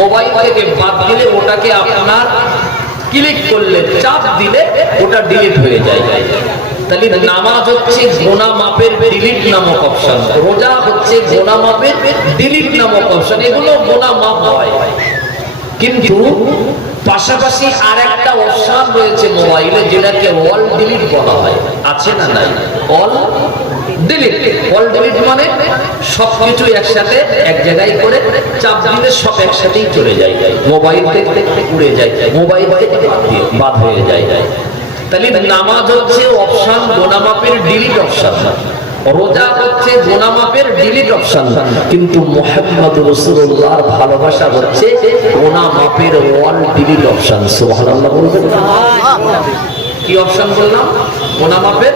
Mobile থেকে বাদ দিলে ওটাকে আপনার ক্লিক করলে, চাপ দিলে ওটা ডিলিট হয়ে যায়। তাহলে নামাজ হচ্ছে গোনা মাপের ডিলিট নামক অপশন, রোজা হচ্ছে গোনা মাপের ডিলিট নামক অপশন। এগুলো গোনা মাপ হয়, কিন্তু পাশাপাশি আর একটা অপশন রয়েছে মোবাইলে, যেটাকে অল ডিলিট বলা হয়। আছে না নাই? All delete. অল ডিলিট মানে সবকিছু একসাথে এক জায়গায় করে চাপ দিলে সব একসাথেই চলে যায়, মোবাইল থেকে উড়ে যায়, মোবাইল থেকে বাদ হয়ে যায়। তাহলে নামাজ হচ্ছে অপশন গোনা মাপের ডিলিট অপশন, রোজা হচ্ছে গোনা মাপের ডিলিট অপশন, কিন্তু মুহাম্মদ রাসূলুল্লাহর ভালোবাসা হচ্ছে গোনা মাপের অল ডিলিট অপশন। সুবহানাল্লাহ বলবেন না? কি অপশন বললাম? গোনা মাপের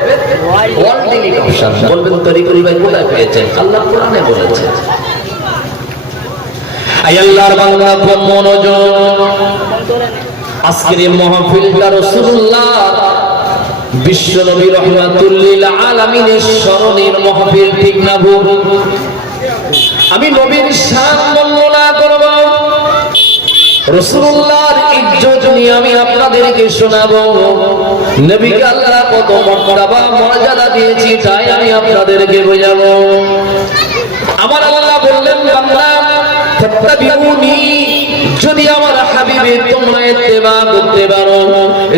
অল ডিলিট অপশন। বলবেন তরিকুল ভাই কোথায় পেয়েছেন? আল্লাহ কোরআনে বলেছে। আয় আল্লাহর বান্দা, খুব মনোযোগ। আজকের এই মাহফিলটা রাসূলুল্লাহ বিশ্ব নবী রাহমাতুল লিল আলামিনের স্মরণের মাহফিল, ঠিক না ভুল? আমি নবীর শান বর্ণনা করব, রাসূলুল্লাহর ইজ্জত নিয়ে আমি আপনাদেরকে শোনাবো। নবীকে আল্লাহ কত মর্যাদা মর্যাদা দিয়েছি, তাই আমি আপনাদেরকে বোঝাবো। আমার আল্লাহ বললেন, বান্দা ফাত্তাবিউনি, যদি আমার হাবিবের তোমরা ইত্তেবা করতে পারো,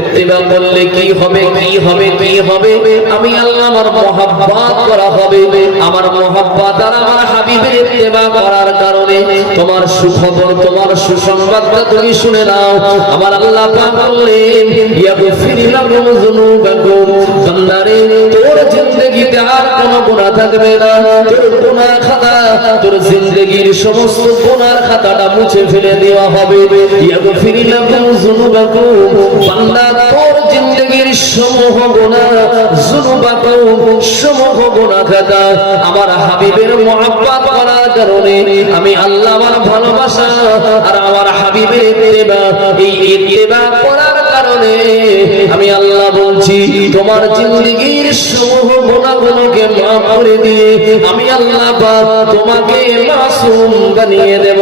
ইত্তেবা করলে কি হবে? কি হবে? কি হবে? আমি আল্লাহ আমার মহব্বত করা হবে। আমার মহব্বত আর আমার হাবিবের ইত্তেবা করার কারণে তোমার সুখবর, তোমার সুসংবাদটা তুমি শুনে নাও। আমার আল্লাহ পাক বললেন, ইয়াগফির লাকুম যুনুবাকুম, বান্দারে তোর জিন্দেগিতে আর কোনো গুনাহ থাকবে না। তোর গুনাহ খাতা, তোর জিন্দেগির সমস্ত গুনার খাতাটা মুছে ফেলে দেওয়া হবে। ইয়াগফির লাকুম যুনুবাকুম, বান্দা তোর জিন্দেগির সমূহ গুনাহ, যুনুবাকুম সমূহ গুনাহ খাতা আমার হাবিবের মহব্বত করার কারণে আমি আল্লাহ আমার ভালোবাসা আর আমার হাবিবের ইত্তেবা, এই ইত্তেবা করার কারণে আমি আল্লাহ বলছি তোমার জিন্দেগির সমূহ গুনাহগুলোকে মাফ করে দিয়ে আমি আল্লাহ পাক তোমাকে মাসুম বানিয়ে দেব।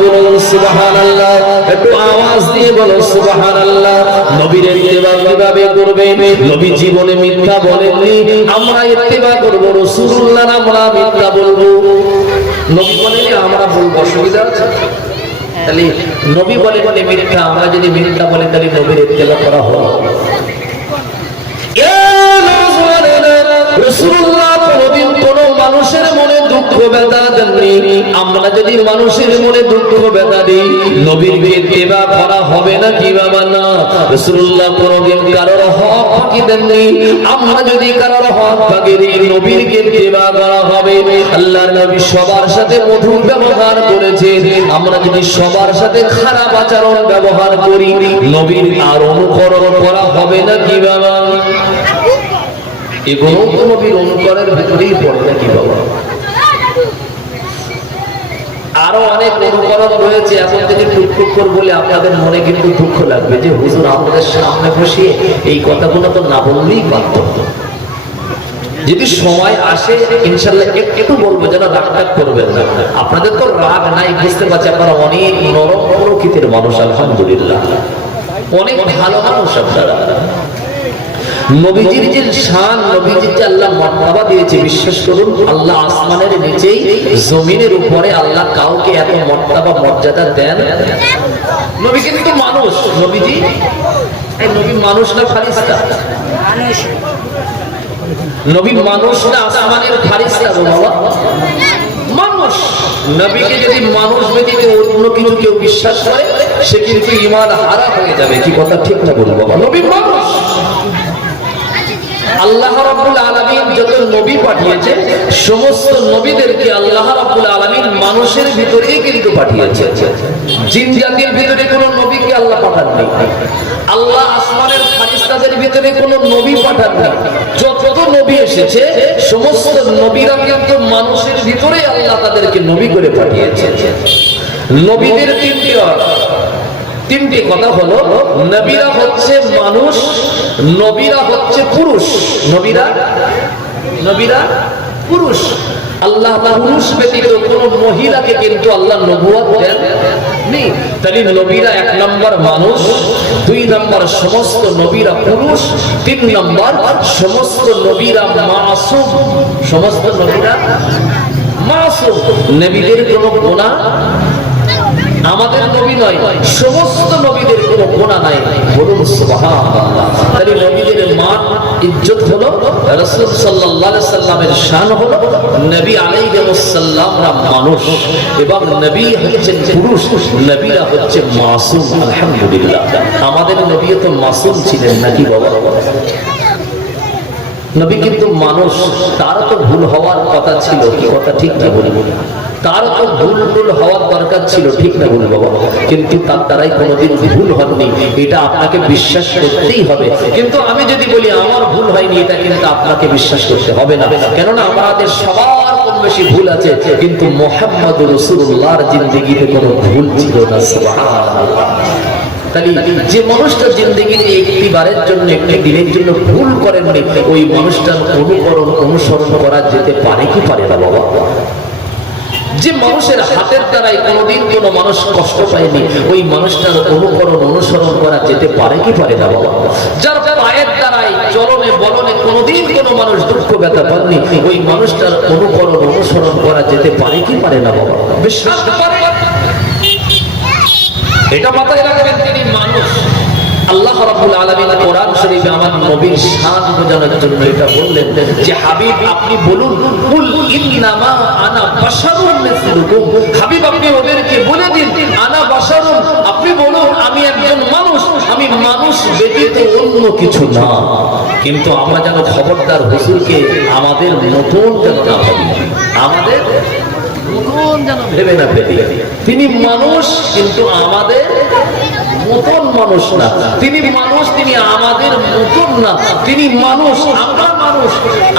বলুন সুবহানাল্লাহ, একটু আওয়াজ দিয়ে বলো সুবহানাল্লাহ। নবীর ইত্তেবা কিভাবে করবে? নবী জীবনে মিথ্যা বলেননি, আমরা ইত্তেবা করব। রাসূলুল্লাহ আমরা মিথ্যা বলবো, নবী বলেন আমরা বলবো, অসুবিধা আছে? তাহলে নবী বলেন মিথ্যা, আমরা যদি মিথ্যা বলি তাহলে নবীর ইত্তেবা করা হলো? রাসূলুল্লাহ কোনদিন কোন মানুষের মনে দুঃখ ব্যথা দেননি। আমরা যদি মানুষের মনে দুঃখ ব্যথা দিই, নবীর ইত্তেবা করা হবে না? কি বাবা না? রাসূলুল্লাহ কোনদিন কারোর হক ফাঁকি দেননি। আমরা যদি কারোর হক ফাঁকি দিই, নবীর ইত্তেবা করা হবে। আল্লাহর নবী সবার সাথে মধুর ব্যবহার করেছেন, আমরা যদি সবার সাথে খারাপ আচরণ ব্যবহার করি, নবীর আর অনুকরণ করা হবে না? কি বাবা? এগুলো তো নবীর অনুকরণের ভিতরেই পড়ে নাকি বাবা? আরো অনেক অনুকরণ রয়েছে, এখন থেকে টুকটুক করে বলে আপনাদের মনে কিন্তু দুঃখ লাগবে যে হুজুর আমাদের সামনে বসিয়ে এই কথাগুলো তো না বললেই পারত। যদি সময় আসে ইনশাল্লাহ একটু বলবো, যেন রাগ করবেন না। আপনাদের তো রাগ নাই, বুঝতে পারছি আপনারা অনেক নরম প্রকৃতির মানুষ, আলহামদুলিল্লাহ অনেক ভালো মানুষ আপনারা। নবীজির যে শান, নবীজির যে আল্লাহ মর্যাদা দিয়েছে, বিশ্বাস করুন আল্লাহ আসমানের নিচেই জমিনের উপরে আল্লাহ কাউকে এত মর্যাদা দেন। নবী কিন্তু মানুষ, নবীজি নবী মানুষ না ফারিস্তা? নবী মানুষ না আসমানের ফারিস্তা? বাবা মানুষ। নবীকে যদি মানুষ ব্যতীত অন্য কিছু কেউ বিশ্বাস করে, সে কিন্তু ঈমান হারা হয়ে যাবে। কি কথা ঠিক না বলবো বাবা? নবী মানুষ। আল্লাহ রাব্বুল আলামিন যত নবী পাঠিয়েছে, সমস্ত নবীদেরকে আল্লাহ রাব্বুল আলামিন মানুষের ভিতরেই কিন্তু পাঠিয়েছে। জিন জাতির ভিতরে কোনো নবীকে আল্লাহ পাঠাননি। আল্লাহ আসমানের ফারিস্তাদের ভিতরে কোনো নবী পাঠাননি। যত নবী এসেছে সমস্ত নবীরা কিন্তু মানুষের ভিতরে আল্লাহ তাদেরকে নবী করে পাঠিয়েছে। নবীদের তিনটি কথা হলো, নবীরা হচ্ছে মানুষ, নবীরা হচ্ছে পুরুষ, নবীরা পুরুষ, আল্লাহ পুরুষ ব্যতীত কোন মহিলাকে কিন্তু আল্লাহ নবুয়ত দেন নেই। তাহলে নবীরা 1 নম্বর মানুষ, 2 নম্বর সমস্ত নবীরা পুরুষ, 3 নম্বর সমস্ত নবীরা মাসুম। সমস্ত নবীরা মাসুম, নবীদের কোনো গুনাহ আমাদের নবী নয়, সমস্ত নবীদের কোনো গুনাহ নাই। বলুন সুবহানাল্লাহ। তাহলে নবীদের মান ইজ্জত হলো, রাসূল সাল্লাল্লাহু আলাইহি সাল্লামের শান হলো, নবী আলাইহিস সালামরা মানুষ এবং নবী হচ্ছেন পুরুষ, নবীরা হচ্ছে মাসুম। আলহামদুলিল্লাহ, আমাদের নবী তো মাসুম ছিলেন নাকি বাবা? নবী কিন্তু মানুষ, তার তো ভুল হওয়ার কথা ছিল, কি কথা ঠিক না বলি? তার তো ভুল হওয়ার দরকার ছিল, ঠিক না বলি বাবা? কিন্তু তার দ্বারাই কোনোদিন ভুল হয়নি, এটা আপনাকে বিশ্বাস করতেই হবে। কিন্তু আমি যদি বলি আমার ভুল হয়নি, এটা কিন্তু আপনাকে বিশ্বাস করতে হবে না, কেননা আমাদের সবার কম বেশি ভুল আছে, কিন্তু মুহাম্মদুর রাসূলুল্লাহর জিন্দেগিতে কোনো ভুল ছিল না। সুবহানাল্লাহ। তাহলে যে মানুষটা জিন্দেগিতে একটিবারের জন্য, একটি দিনের জন্য ভুল করেননি, ওই মানুষটার অনুসরণ করা যেতে পারে কি পারে না বাবা? যে মানুষের হাতের দ্বারাই কোনোদিন কোনো মানুষ কষ্ট পায়নি, ওই মানুষটার অনুসরণ করা যেতে পারে কি পারে না বাবা? যার পায়ের দ্বারাই চলনে বলনে কোনোদিন কোনো মানুষ দুঃখ ব্যথা পাননি, ওই মানুষটার অনুসরণ করা যেতে পারে কি পারে না বাবা? বিশ্বাস পারে, এটা মাথায় রাখবেন, তিনি মানুষ। আল্লাহ রাব্বুল আলামিন কোরআন শরীফে আমার নবীর শান বোঝানোর জন্য এটা বললেন যে হাবিব আপনি বলুন, কুল ইন্নামা আনা বাশারুন মিসলুকুম। হাবিব আপনি ওদেরকে বলে দিন আনা বাশারুন, আপনি বলুন আমি একজন মানুষ, আমি মানুষ ব্যতীত অন্য কিছু না। কিন্তু আমরা যেন খবরদার হুজুরকে আমাদের মতন যেন না ভাবি, আমাদের মতন যেন ভেবে না ফেলি। তিনি মানুষ কিন্তু আমাদের মতন মানুষ না, তিনি মানুষ, তিনি আমাদের মতন না। তিনি মানুষ, আমরা মানুষ,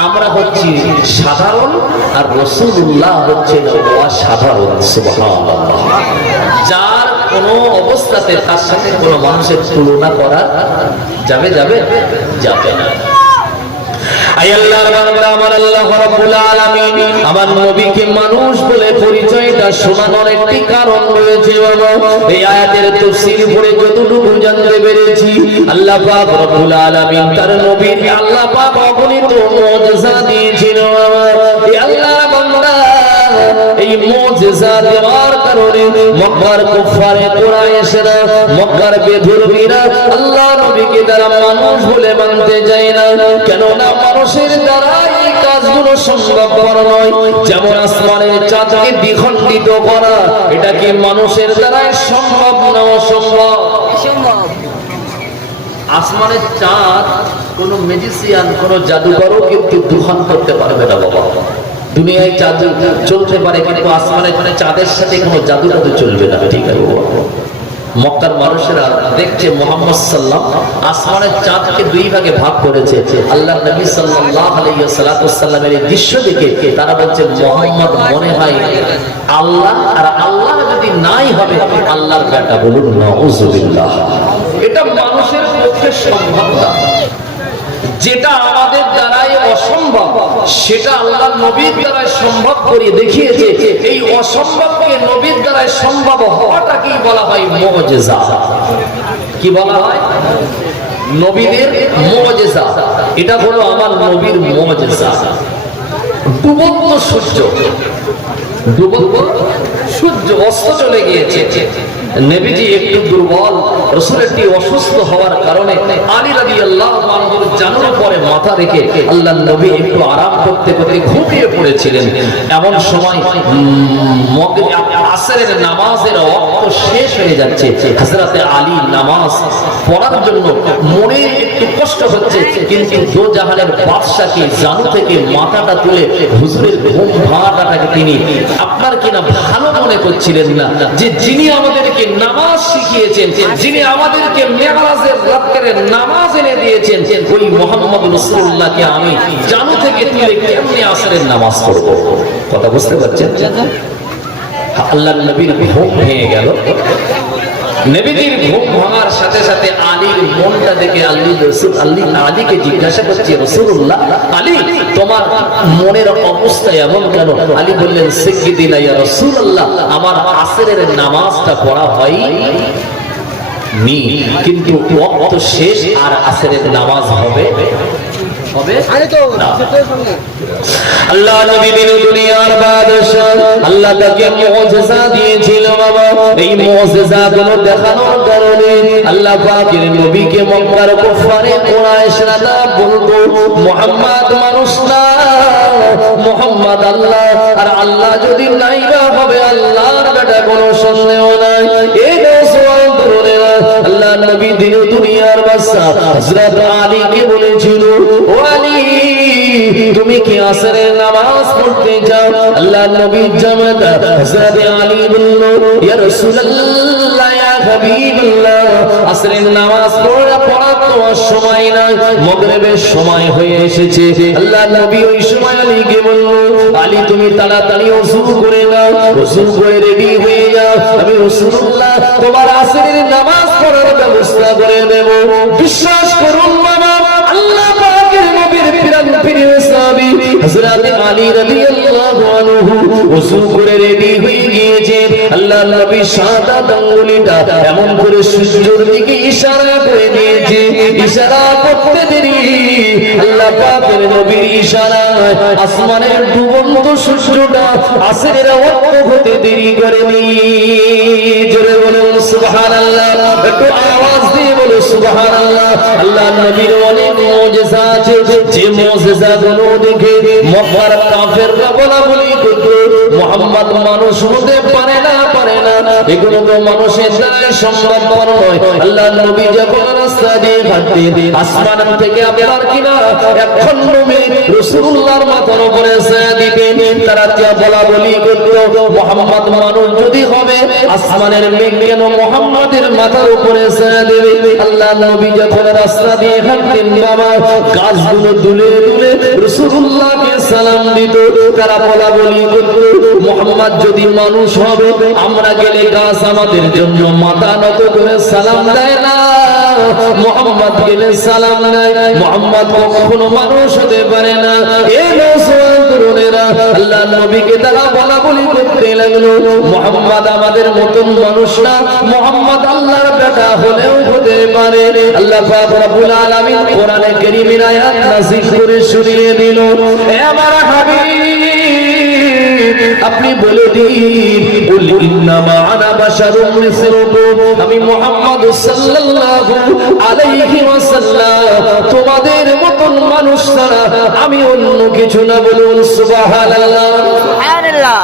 আমরা হচ্ছি সাধারণ, আর রাসূলুল্লাহ হচ্ছেন অসাধারণ। সুবহানাল্লাহ। যার কোন অবস্থাতে তার সাথে কোনো মানুষের তুলনা করা যাবে না। আমার নবীকে মানুষ বলে পরিচয়টা শোনানোর একটি কারণ রয়েছে বাবা। এই আয়াতের তাফসীর পড়ে যতটুকু জানতে পেরেছি, আল্লাহ পাক রব্বুল আলামিন তার নবীর আল্লাহ পাক অগণিত মুজিজা দিয়েছেন। এই আল্লাহর বান্দা এই মুজিজা দেওয়ার কারণে মক্কার কুফারে কুরাইশরা, মক্কার বেধর্মীরা আল্লাহ নবীকে তারা মানুষ বলে মানতে চায় না, কেননা মানুষের দ্বারা এই কাজগুলো সম্ভবপর নয়। যেমন আসমানের চাঁদকে দ্বিখণ্ডিত করা, এটা কি মানুষের দ্বারাই সম্ভব না অসম্ভব? আসমানের চাঁদ কোন ম্যাজিশিয়ান, কোন জাদুকরও কিন্তু দুখান করতে পারবে না বাবা। দুনিয়ায় চাঁদ চলতে পারে, কিন্তু আসমানের চাঁদের সাথে কোনো জাদু চলবে না, ঠিক আছে বাবা? মক্কার মানুষেরা দেখছে মুহাম্মদ সাল্লাল্লাহু আলাইহি ওয়াসাল্লাম আসমানের চাঁদকে দুই ভাগে ভাগ করেছে। আল্লাহর নবী সাল্লাল্লাহু আলাইহি ওয়াসাল্লামের এই দৃশ্য দেখে তারা বলছে মুহাম্মদ মনে হয় আল্লাহ, আর আল্লাহ যদি নাই হবে আল্লাহর বেটা। বলুন নাউযুবিল্লাহ। এটা মানুষের পক্ষে সম্ভব না। যেটা আমাদের দ্বারাই অসম্ভব, সেটা আল্লাহর নবীর দ্বারাই সম্ভব করে দেখিয়েছে। এই অসম্ভবকে নবীর দ্বারাই সম্ভব হওয়াটা কি বলা হয়? মুজিজা। কি বলা হয়? নবীদের মুজিজা। এটা হলো আমার নবীর মুজিজা। ডুবন্ত সূর্য অস্ত চলে গিয়েছে, নবীজি একটু দুর্বল, রাসূলটি অসুস্থ হওয়ার কারণে আলী রাদিয়াল্লাহু আনহুর জানুর পরে মাথা রেখে আল্লাহর নবী একটু আরাম করতে ঘুমিয়ে পড়েছিলেন। এমন সময় আসরের নামাজের ওয়াক্ত শেষ হয়ে যাচ্ছে। হযরতে আলী নামাজ পড়ার জন্য মনে একটু কষ্ট হচ্ছে, কিন্তু দোজাহানের বাদশাকে জানু থেকে মাথাটা তুলে হুজুরের ঘুম ভাঙাটাকে তিনি আপনার কিনা ভালো মনে করছিলেন না, যে যিনি আমাদেরকে নামাজ শিখিয়েছেন, যিনি আমাদেরকে মেরাজের রাতের নামাজ এনে দিয়েছেন, ওই মুহাম্মদ রাসূলুল্লাহকে আমি জানু থেকে তুলে কেমনে আসরের নামাজ পড়ব? কথা বুঝতে পারছেন? আল্লাহর নবীর ঘুম ভেঙে গেল। নবীজির ঘুম ভাঙার সাথে সাথে আলীর মনটা দেখে আলীকে জিজ্ঞাসা করছে, রাসূলুল্লাহ আলী, তোমার মনের অবস্থা এমন কেন? আলী বললেন, সাইয়্যিদিনা ইয়া রাসূলুল্লাহ, আমার আসরের নামাজটা পড়া হয়নি, কিন্তু ওয়াক্ত শেষ আর আসরের নামাজ হবে আল্লাহ নবী দিন দুনিয়ার বাদশাহ, আল্লাহ তাকে মুজিজা দিয়েছিল বাবা। এই মুজিজা গুলো দেখানোর কারণে আল্লাহ পাকের নবীকে মক্কার কুফারে কুরাইশরা বলতো, মুহাম্মদ মানুষ না, মুহাম্মদ আল্লাহ। আর আল্লাহ যদি নাইবা হবে আল্লাহর বেটা, কোনো সন্দেহ নাই। এই আল্লাহ নবী দিন দুনিয়ার বাদশাহ হযরত আলীকে বলেছিল, ও আলী, তুমি কি আসরের নামাজ পড়তে যাও? আল্লাহ নবী জামাতা হযরত আলী বলল, ইয়া রাসূলুল্লাহ, ইয়া হাবিবাল্লাহ, আসরের নামাজ পড়া তো সময় নাই, মাগরিবের সময় হয়ে এসেছে। আল্লাহ নবী ওই সময় আলীকে বলল, আলী, তুমি তাড়াতাড়ি ওযু করে নাও, ওযু করে রেডি হয়ে যাও, আমি রাসূলুল্লাহ তোমার আসরের নামাজ পড়ার ব্যবস্থা করে দেব। বিশ্বাস করুন বাবা, আল্লাহ পাকের নবীর প্রিয় সাহাবী হযরত আলী রাদিয়াল্লাহু আনহু ওযু করে রেডি হয়ে গিয়েছে। আল্লাহ নবী সাদা আঙ্গুলটা এমন করে সূর্যের দিকে ইশারা করে দিয়েছে। ইশারা করতে দেরি আল্লাহ পাকের নবীর ইশারায় আসমানের ডুবন্ত সূর্যটা আসরের ওয়াক্ত হতে দেরি করেনি। জোরে বলুন সুবহানাল্লাহ, একটু আওয়াজ দিয়ে বলো সুবহানাল্লাহ। আল্লাহ নবীর অনেক মুজিজা আছে, যে মুজিজাগুলো দেখে মক্কার কাফেররা বলাবলি করত, মুহাম্মদ মানুষ হতে পারে না। এগুলো তো মানুষের দ্বারা সম্ভবপর নয়। আল্লাহ নবী যখন রাস্তা দিয়ে হাঁটতেন, আসমান থেকে আপনার কিনা এক খণ্ড মেঘ রাসূলুল্লাহর মাথার উপরে ছায়া দিতেন। তারা বলাবলি করত, মুহাম্মদ মানুষ যদি হবে, আসমানের মেঘ কেন মুহাম্মাদের মাথার উপরে ছায়া দেবে? আল্লাহ নবী যখন রাস্তা দিয়ে হাঁটতেন বাবা, গাছগুলো দুলে দুলে রাসূলুল্লাহকে সালাম দিত। তারা বলাবলি করত, মুহাম্মদ যদি মানুষ হবে, আমরা গেলে গাছ আমাদের জন্য মাথা নত করে সালাম দেয় না, মুহাম্মদ গেলে সালাম দেয়। মুহাম্মদ কখনো মানুষ হতে পারে না। এই মুসলমান তরুণেরা আল্লাহ নবীকে তারা বলাবলি করতে লাগলো, মুহাম্মদ আমাদের মতন মানুষ না, মুহাম্মদ আল্লাহর বেটা হলেও হতে পারে। আল্লাহ পাক রব্বুল আলামিন কোরআনে কারীমের আয়াত নাযিল করে শুনিয়ে দিল, হে আমার হাবিব, আপনি বলে দিন, কুল ইন্নামা আনা বাশারুম মিসলুকুম, আমি মুহাম্মদ সাল্লাল্লাহু আলাইহি ওয়াসাল্লাম তোমাদের মতন মানুষ ছাড়া আমি অন্য কিছু না। বলুন সুবহানাল্লাহ, সুবহানাল্লাহ।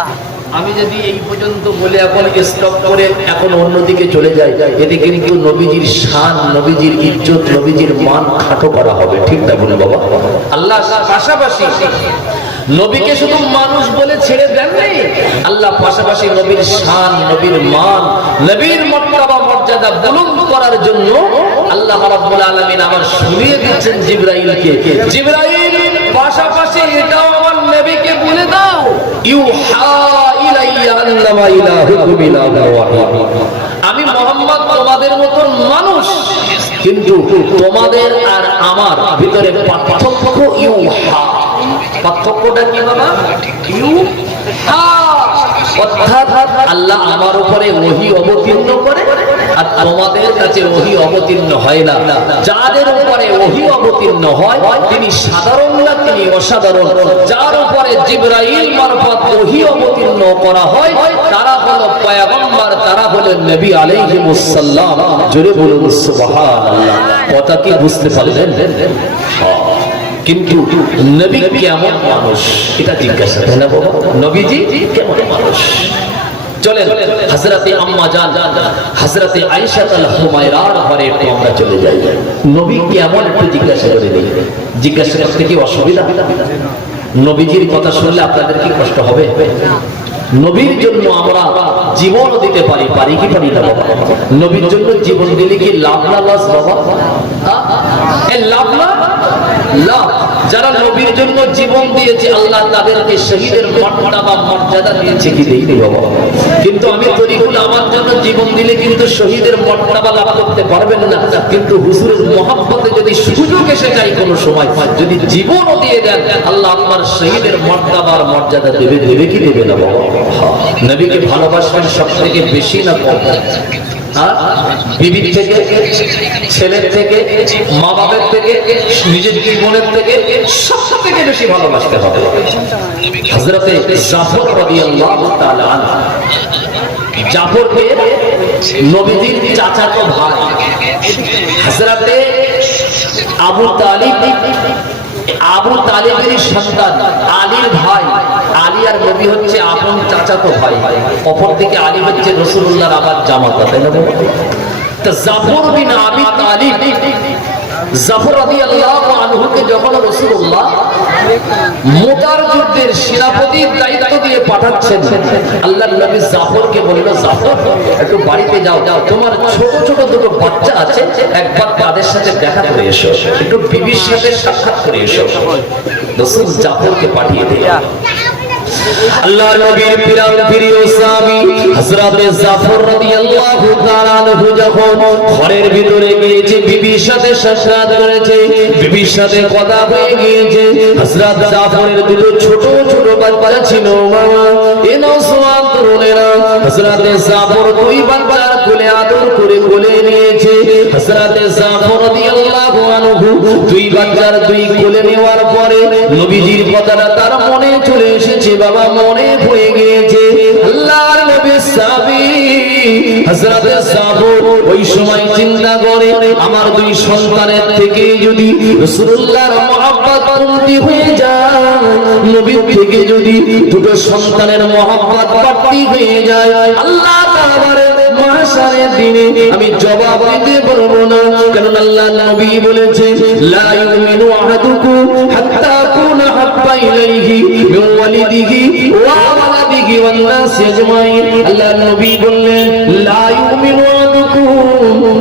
আমি যদি এই পর্যন্ত বলে এখন স্টপ করে এখন অন্যদিকে চলে যাই, এতে কিন্তু নবীজির শান, নবীজির ইজ্জত, নবীজির মান খাটো করা হবে। ঠিক না বলুন বাবা? আল্লাহ পাশাপাশি নবীকে শুধু মানুষ বলে ছেড়ে দেন নাই, আল্লাহ পাশাপাশি নবীর শান, নবীর মান, নবীর মর্তবা মর্যাদা বুলন্দ করার জন্য আল্লাহ রাব্বুল আলামিন আবার শুনিয়ে দিচ্ছেন জিবরাইলকে, জিবরাইল পাশাপাশি এটাও আমার নবীকে বলে দাও, ইউহা ইলাইয়া আন্নামা ইলাহুকুম ইলাহুন ওয়াহিদ, আমি মুহাম্মদ তোমাদের মতন মানুষ, কিন্তু তোমাদের আর আমার ভিতরে পার্থক্য ইউহা। পার্থক্যটা কি বাবা? ইউহা অর্থাৎ আল্লাহ আমার উপরে ওহী অবতীর্ণ করে, আর তোমাদের কাছে ওহী অবতীর্ণ হয় না। যাদের উপরে ওহী অবতীর্ণ হয় তিনি সাধারণ না, তিনি অসাধারণ। যার উপরে জিবরাইল মারফত ওহী অবতীর্ণ করা হয় তারা হলো পয়গম্বর, তারা হলো নবী আলাইহিস সালাম। জোরে বলুন সুবহানাল্লাহ। কথা কি বুঝতে পারলেন? কিন্তু নবী কেমন মানুষ এটা জিজ্ঞাসা হয় না বাবা, নবীজি কেমন মানুষ? চলেন হযরতে আম্মা জান হযরতে আয়েশা আল হুমায়রার ঘরে আমরা চলে যাই। নবী কেমন একটু জিজ্ঞাসা করে দিই। জিজ্ঞাসা করতে কি অসুবিধা? নবীজির কথা শুনলে আপনাদের কি কষ্ট হবে? নবীর জন্য আমরা জীবন দিতে পারি, পারি কি পারি না বাবা? নবীর জন্য জীবন দিলে কি লাভ না লস বাবা? লাভ না লাভ। যারা নবীর জন্য জীবন দিয়েছে আল্লাহ তাদেরকে শহীদের মর্যাদা দিয়েছে কি দেয়নি বাবা? কিন্তু আমি তরিকুল আমার জন্য জীবন দিলে কিন্তু শহীদের মর্যাদা লাভ করতে পারবেন না, কিন্তু হুজুরের মহব্বতে যদি সুযোগ এসে যায় কোনো সময়, যদি জীবনও দিয়ে দেন, আল্লাহ আপনার শহীদের মর্যাদা দেবে। দেবে কি দেবে না? বাবা, নবীকে ভালোবাসবেন সব থেকে বেশি না কম? বিবির থেকে, ছেলের থেকে, মা বাবার থেকে, নিজের জীবনের থেকে, সব থেকে বেশি ভালোবাসতে হবে। হযরতে জাফর রাদিয়াল্লাহু তাআলা আনহু, জাফরকে নবীজির চাচাতো ভাই হযরতে আবু তালিবের সন্তান, আলীর ভাই। আলী আর নবী হচ্ছে আপন চাচাতো ভাই, অপরদিকে আলী হচ্ছে রাসূলুল্লাহর আবার জামাতা, তাই না? তো জাফর বিন আবি তালিব, জাফর রাদিয়াল্লাহু আনহুকে যখন রাসূলুল্লাহ মুতার যুদ্ধের সেনাপতির দায়িত্ব দিয়ে পাঠাচ্ছেন, আল্লাহর নবী জাফরকে বলল, জাফর একটু বাড়িতে যাও, তোমার ছোট ছোট দুটো বাচ্চা আছে, একবার তাদের সাথে দেখা করে এসো, একটু বিবির সাথে সাক্ষাৎ করে এসো। রাসূল জাফরকে পাঠিয়ে দিলেন। আল্লাহর নবীর প্রিয় সাহাবী হযরতে জাফর রাদিয়াল্লাহু তাআলা আনহু যখন ঘরের ভিতরে গিয়েছে, বিবির সাথে সাক্ষাৎ করেছে, বিবির সাথে কথা হয়ে গিয়েছে। হযরত জাফরের দুটো ছোট ছোট বাচ্চা ছিল, বাবা এ নওজওয়ান তরুণেরা। হযরতে জাফর দুই বাচ্চার কোলে আদর করে কোলে নিয়েছে। হযরতে জাফর রাদিয়াল্লাহু আনহু দুই বাচ্চার দুই কোলে নেওয়ার পরে নবীজির কথাটা তার মনে চলে এসেছে, বাবা মনে পড়ে গিয়েছে। আল্লাহর নবীর সাহাবী হযরতে জাফর ওই সময় চিন্তা করে, আমার দুই সন্তানের থেকে যদি রাসূলুল্লাহর মহব্বত কমতি হয়ে যায়, নবীর থেকে যদি দুটো সন্তানের মহব্বত বাড়তি হয়ে যায়, আল্লাহ তাআলার মাহশারের দিনে আমি জবাব দিতে পারবো না। কারণ আল্লাহর নবী বলেছেন, লা ইউমিনু আহাদুকুম হাত্তা কুনা হাব্বা ইলাইহি মিন ওয়ালিদিহি ওয়া ওয়ালাদিহি ওয়ান নাস আজমাইন। আল্লাহর নবী বললেন, লা ইউমিনু আহাদুকুম,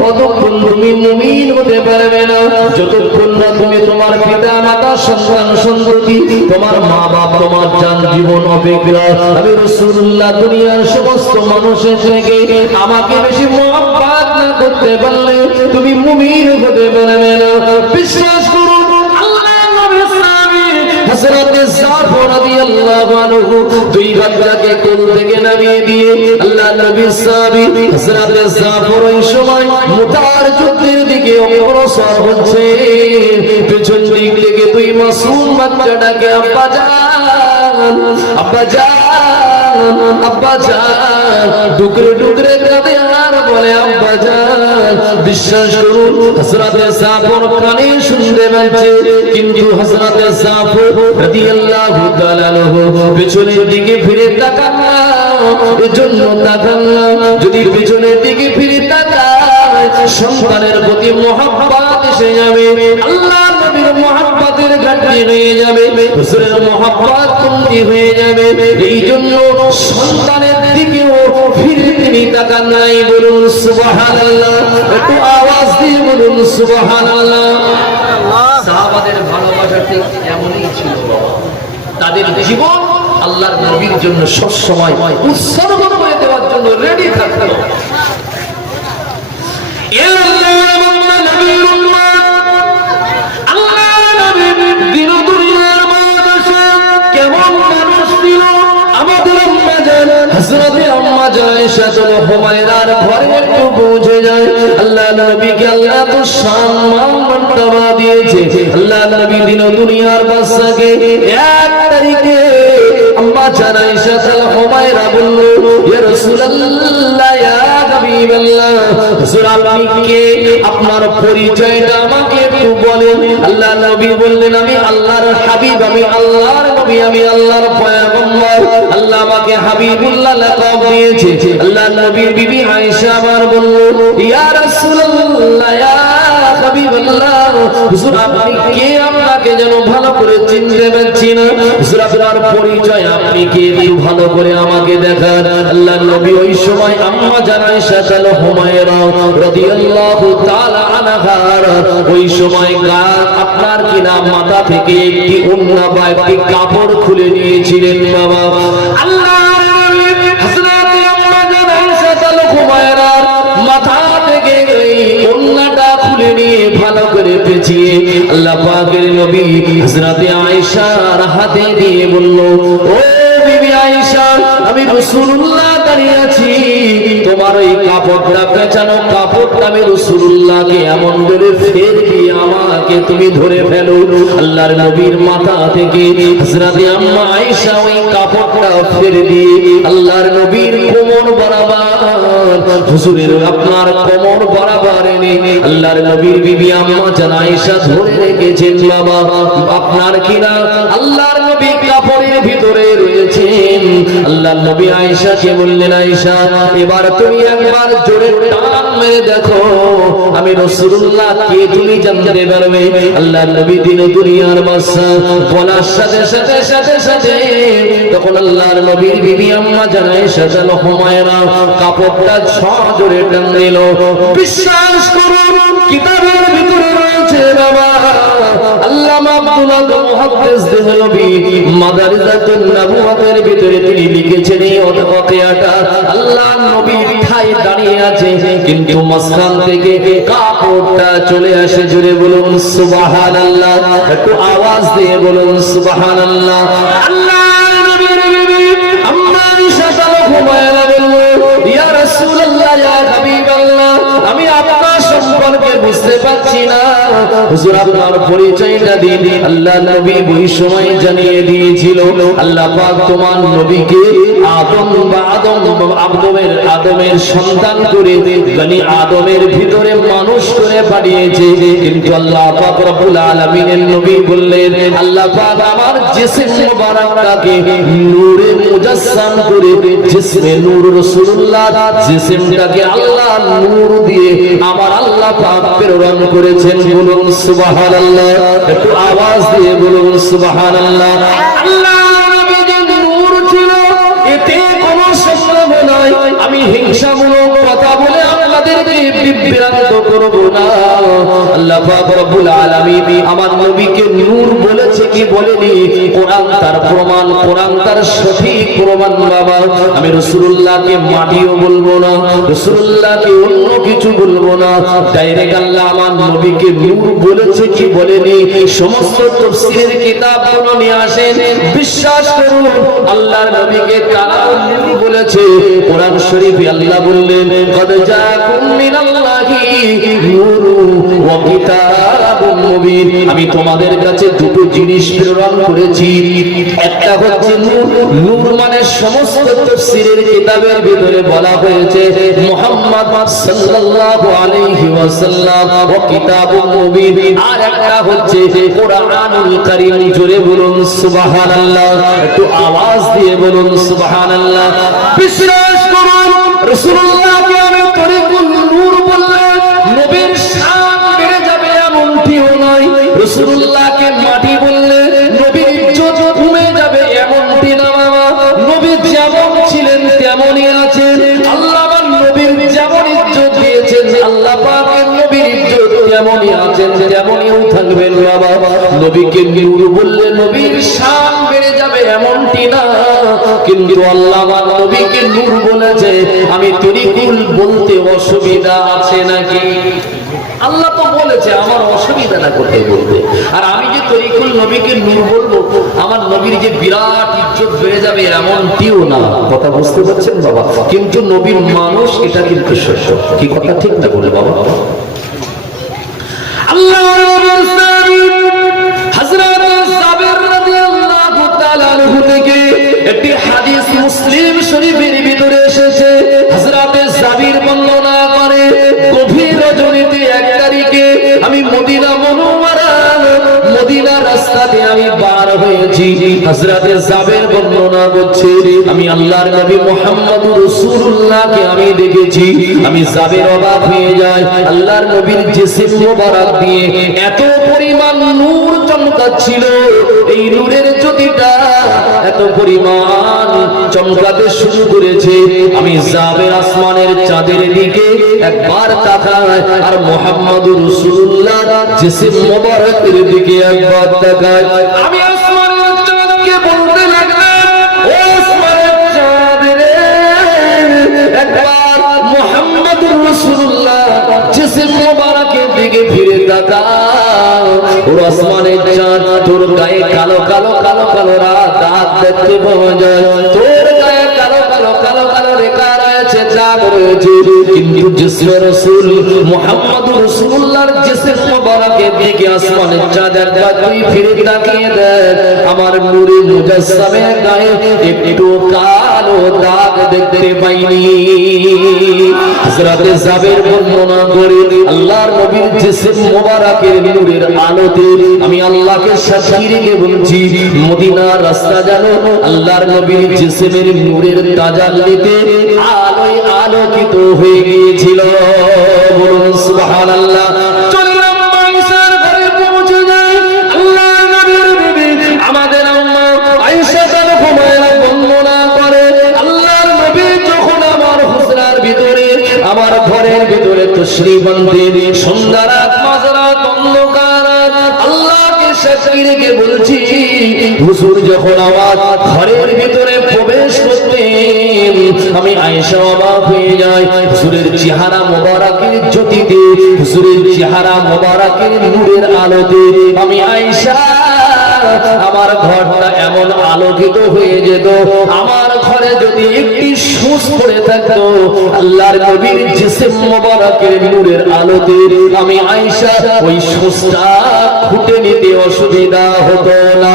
যতক্ষণ তুমি মুমিন হতে পারবে না যতক্ষণ না তুমি তোমার পিতা মাতা, সন্তান সন্ততি, তোমার মা বাপ, তোমার জান জীবন অপেক্ষা আমি রাসূলুল্লাহ দুনিয়ার সমস্ত মানুষের থেকে আমাকে বেশি মহব্বত না করতে পারলে তুমি মুমিন হতে পারবে না। বিশ্বাস করুন, আল্লাহর নবী সাহাবী হযরতে জাফর রাদিয়াল্লাহু আনহু দুই বাচ্চাকে কোল থেকে নামিয়ে দিয়ে আল্লাহর নবীর সাহাবী হযরতে জাফর ওই সময় মুতার যুদ্ধের দিকে অগ্রসর হচ্ছে। পেছন দিক থেকে দুই মাসুম বাচ্চাটাকে আব্বা জান, আব্বা জান, আব্বা জান ডুকরে ডুকরে কাঁদে আর বলে আব্বা জান। বিশ্বাস করুন, হযরতে জাফর কানে শুনতে পাচ্ছে, কিন্তু হযরতে জাফর রাদিয়াল্লাহু তাআলা আনহু পেছনের দিকে ফিরে তাকান না, এজন্য তাকান না। যদি পেছনের দিকে ফিরে তাকায় সন্তানের প্রতি মহব্বত এসে যাবে, আল্লাহর নবীর মহব্বতের ঘাটতি হয়ে যাবে, হুজুরের মহব্বত কমতি হয়ে যাবে। এই জন্য সন্তানের দিকেও ফিরে তিনি তাকান নাই। বলুন সুবহানাল্লাহ, একটু আওয়াজ দিয়ে বলুন সুবহানাল্লাহ। সাহাবাদের ভালোবাসা ঠিক এমনই ছিল, তাদের জীবন আল্লাহর নবীর জন্য সব সময় উৎসর্গ করে দেওয়ার জন্য রেডি থাকতো। কেমন মানুষ ছিল আমাদের আম্মা জান হযরতে আম্মা জায়েশাতুল হুমায়রার ঘরে একটু পৌঁছে যায়। আল্লাহ নবীকে আল্লাহ তো সম্মান মর্যাদা দিয়েছে। আল্লাহ নবী দিন দুনিয়ার বাদশাকে 1 তারিখে আম্মা জান আয়েশাতুল হুমায়রা বলল, ইয়া রাসূলুল্লাহ, ইয়া হাবিবাল্লাহ, হুজুর আপনি কে? আপনার পরিচয়টা আমাকে একটু বলেন। আল্লাহ নবী বললেন, আমি আল্লাহর হাবিব, আমি আল্লাহর নবী, আমি আল্লাহর পয়গম্বর। আল্লাহ আমাকে হাবিবুল্লাহ লাকাব দিয়েছে। আল্লাহ নবীর বিবি আয়েশা আবার বলল, ইয়া রাসূলুল্লাহ, ইয়া হাবিবাল্লাহ, হুজুর আপনি কে? আপনাকে যেন ভালো করে চিনতে পারছি না। হুজুর আপনার পরিচয় আপনি কে? একটু ভালো করে আমাকে দেখান। আল্লাহ নবী ওই সময় আম্মা জান আয়েশা হুমায়রা রাদিয়াল্লাহু তাআলা আনহার ওই সময় আপনার কি নাম মাথা থেকে একটি ওড়না বা একটি কাপড় খুলে নিয়েছিলেন। বাবা আল্লাহর নবী হযরত আম্মা জান আয়েশা হুমায়রা পাকের নবী হযরতে আয়েশার হাতে দিয়ে বলল, ও বিবি আয়েশা, আমি রাসূলুল্লাহ দাঁড়িয়ে আছি, তোমার ওই কাপড়টা পেঁচানো কাপড়টা আমি রাসূলুল্লাহকে এমন করে ফের দিয়ে আমাকে তুমি ধরে ফেলো। আল্লাহর নবীর মাথা থেকে হযরতে আম্মা আয়েশা ওই কাপড়টা ফের দিয়ে আল্লাহর নবীর কোমর বরাবর, হুজুরের আপনার কোমর বরাবর এনে আল্লাহর নবীর বিবি আম্মা জান আয়েশা ধরে রেখেছেন। বাবা আপনার কিনা আল্লাহর নবী কাপড়ের ভিতরে রয়েছেন। আল্লাহর নবী আয়েশাকে বললেন, আয়েশা এবার তুমি একবার জোরে টান মেরে দেখো আমি রাসূলুল্লাহ কে তুমি জানতে পারবে। আল্লাহর নবী দিন দুনিয়ার বাদশা বলার সাথে সাথে সাথে সাথে তখন আল্লাহর নবীর বিবি আম্মা জান আয়েশা জান হুমায়রা কাপড়টা জোরে টান দিল। বিশ্বাস করুন কিতাবের ভিতরে রয়েছে বাবা, আল্লামা আব্দুল্লাহ মুহাদ্দিস দেহলভী মাদারিজাতুন নবুওয়াতের ভিতরে তিনি লিখেছেন এই ওয়াকিয়াটা আল্লাহর নবীর ঠায় দাঁড়িয়ে আছে, কিন্তু মাঝখান থেকে কাপড়টা চলে আসে। জোরে বলুন সুবহানাল্লাহ, একটু আওয়াজ দিয়ে বলুন সুবহানাল্লাহ। আল্লাহর নবীর বিবি আম্মা আয়েশা হুমায়রা বলল, ইয়া রাসূলুল্লাহ ইয়া হাবিবাল্লাহ, আমি আপনার সম্পর্কে বুঝতে পারছি না, হুজুর আপনার পরিচয়টা দিন। আল্লাহ নবী ওই সময় জানিয়ে দিয়েছিল, আল্লাহ পাক তোমার নবীকে আদমের সন্তান করে বনি আদমের ভিতরে মানুষ করে পাঠিয়েছে, কিন্তু আল্লাহ পাক রব্বুল আলামিনের নবী বললেন, আল্লাহ পাক আমার জিসম মুবারকটাকে নূরে মুজাসসাম করে, জিসমে নূর রাসূলুল্লাহ জিসমটাকে আল্লাহ নূর দিয়ে আমার আল্লাহ পাক প্রেরণ করেছেন। বলুন সুবহানাল্লাহ, একটু আওয়াজ দিয়ে বলুন সুবহানাল্লাহ। আল্লাহর নবী যে নূর ছিল এতে কোনো সন্দেহ নাই। আমি হিংসামূলক কথা বলে আপনাদেরকে বিভ্রান্ত করব না। আল্লাহ পাক রব্বুল আলামিন আমার নবীকে নূর বলেছে কি বলেনি, কোরআন তার প্রমাণ, কোরআন তার সঠিক প্রমাণ। বাবা আমি রাসূলুল্লাহকে মাটিও বলবো না, রাসূলুল্লাহকে অন্য কিছু বলবো না, ডাইরেক্ট আল্লাহ আমার নবীকে নূর বলেছে কি বলেনি সমস্ত তাফসীরের কিতাবগুলো নিয়ে আসেন। বিশ্বাস করুন আল্লাহর নবীকে তারা নূর বলেছে। কোরআন শরীফে আল্লাহ বললেন, কদ জাকুম মিনাল্লাহি নূরুন ওয়া কিতাবুম মুবিন, আমি তোমাদের কাছে দুটো জিনিস প্রেরণ করেছি, একটা হচ্ছে নূর। নূর মানে সমস্ত তাফসীরের কিতাবের ভিতরে বলা হয়েছে মুহাম্মদ সাল্লাল্লাহু আলাইহি ওয়াসাল্লাম ওয়া কিতাবুম মুবিন, আর একটা হচ্ছে কোরআনুল কারীম। জোরে বলুন সুবহানাল্লাহ, একটু আওয়াজ দিয়ে বলুন সুবহানাল্লাহ। বিশ্বাস করুন রাসূলুল্লাহকে আমি তরিকুল নূর বললে নবীর শান বেড়ে যাবে এমনটিও নয়, রাসূলুল্লাহকে মাটি বললে নবীর ইজ্জত কমে যাবে এমনটি না। বাবা নবী যেমন ছিলেন তেমনই আছেন। আল্লাহ নবীর যেমন ইজ্জত দিয়েছেন আল্লাহ পাকের নবীর ইজ্জত তেমনই আছেন, তেমনইও থাকবেন। বাবা নবীকে নূর বললে নবীর শান বেড়ে যাবে এমনটি না, কিন্তু আল্লাহ নবীকে নূর বলেছে। আমি তরিকুল বলতে অসুবিধা আছে নাকি? আল্লাহ তো বলেছে আমার অসুবিধা না করতে বলতে, আর আমি যে তরিকুল নবীকে নূর বলবো আমার নবীর যে বিরাট ইজ্জত বেড়ে যাবে এমনটিও না। কথা বুঝতে পারছেন বাবা? কিন্তু নবীর মানুষ এটা কিন্তু সত্য। কি কথা ঠিক না বলে বাবা? আল্লাহ হযরত জাবের রাদিয়াল্লাহু তাআলা আনহু থেকে একটি হাদিস মুসলিম শরীফের ভিতরে এসেছে। হযরত জাবির বর্ণনা করে, গভীর রজনীতে 1 তারিখে আমি মদিনা মুনাওয়ারা মদিনার রাস্তাতে আমি বার হয়েছি। হযরত জাবের বর্ণনা করছে, আমি আল্লাহর নবী মুহাম্মদুর রাসূলুল্লাহকে আমি দেখেছি। আমি জাবের অবাক হয়ে যাই, আল্লাহর নবীর জিসম মোবারক দিয়ে এত পরিমাণ নূর চমকাচ্ছিল, এই নূরের জ্যোতিটা এত পরিমাণ চমকাতে শুরু করেছে। আমি জাবের আসমানের চাঁদের দিকে একবার তাকাই আর মুহাম্মদুর রাসূলুল্লাহ জিসম মোবারকের দিকে একবার তাকাই। আমি আসমানের চাঁদকে বলতে লাগলাম, ও আসমানের চাঁদ রে, একবার মুহাম্মদুর রাসূলুল্লাহ জিসম মোবারকের দিকে ফিরে তাকাও। ওর আসমানের চাঁদ, তোর গায়ে কালো কালো কালো কালো দাগ দেখতে পাওয়া যায়, তোর গায়ে কালো কালো কালো কালো রেখা রয়েছে, দাগ রয়েছে, কিন্তু জিসমে রাসূল মুহাম্মদুর রাসূলুল্লাহর জিসম মোবারকের দিকে আসমানের চাঁদ একবার তুই ফিরে তাকিয়ে দেখ, আমার নূরে মুজাসসামের গায়ে একটু কালো দাগ দেখতে পাইনি। হযরতে জাবের বর্ণনা করে আল্লাহর নবীর জিসম মোবারকের নূরের আলোতে আমি আল্লাহকে সাক্ষী রেখে বলছি, মদিনার রাস্তা জানো আল্লাহর নবীর জিসমের নূরের তাজাল্লিতে আলোয় আলোকিত হয়ে গিয়েছিল। বলুন সুবহানাল্লাহ। চললাম আয়েশার ঘরে পৌঁছে যাই, আল্লাহর নবীর বিবি আমাদের আম্মা আয়েশা তার হুমায়রা বর্ণনা করে, আল্লাহর নবী যখন আমার হুজরার ভিতরে আমার ঘরের ভিতরে তশরিফ আনতেন, সন্ধ্যা রাত মাঝরাত অন্ধকার রাত, আল্লাহকে সাক্ষী রেখে বলছি, হুজুর যখন আমার ঘরের ভিতরে প্রবেশ করতেন আমি আয়েশা অবাক হয়ে যাই। হুজুরের চেহারা মোবারকের জ্যোতিতে, হুজুরের চেহারা মোবারকের নূরের আলোতে আমি আয়েশা আমার ঘরটা এমন আলোকিত হয়ে যেত, আমার ঘরে যদি একটি সূচ পড়ে থাকতো আল্লাহর নবীর জিসম মোবারকের নূরের আলোতে আমি আয়েশা ওই সূচটা খুঁটে নিতে অসুবিধা হতো না।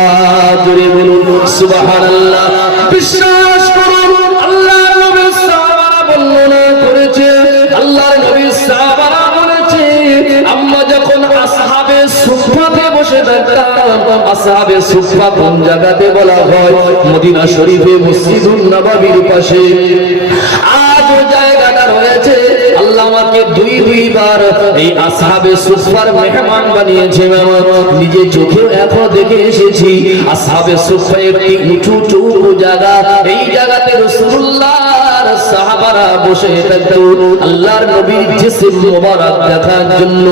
জোরে বলুন সুবহানাল্লাহ। বিশ্বাস করুন আল্লাহর নবী সাহাবারা বর্ণনা করেছে, আল্লাহর নবী সাহাবারা বলেছে, আম্মা যখন আসহাবে সুফফাতে বসে থাকতাম, আসহাবে সুফফা কোন জায়গাতে বলা হয়? মদিনা শরীফে মসজিদুন নববীর পাশে। আজ ওই জায়গাটা রয়েছে, আল্লাহ আমাকে দুইবার এই আসহাবে সুফফার মেহমান বানিয়েছে। নিজে চোখেও এখনো দেখে এসেছি আসহাবে সুফফা একটি উঁচু জায়গা, এই জায়গাতে রাসূলুল্লাহর সাহাবারা বসে থাকতো আল্লাহর নবীর জিসম মোবারক দেখার জন্য।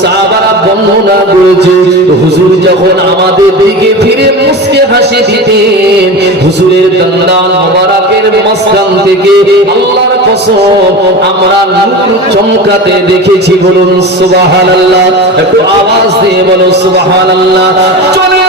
সাহাবারা বর্ণনা করেছে, হুজুর যখন আমাদের দিকে ফিরে মুস্কে হাসি দিতেন, হুজুরের দন্দান মোবারকের মাঝখান থেকে আল্লাহর কসম আমরা নূর চমকাতে দেখেছি। বলুন সুবহানাল্লাহ। একটু আওয়াজ দিয়ে বলো সুবহানাল্লাহ। চলে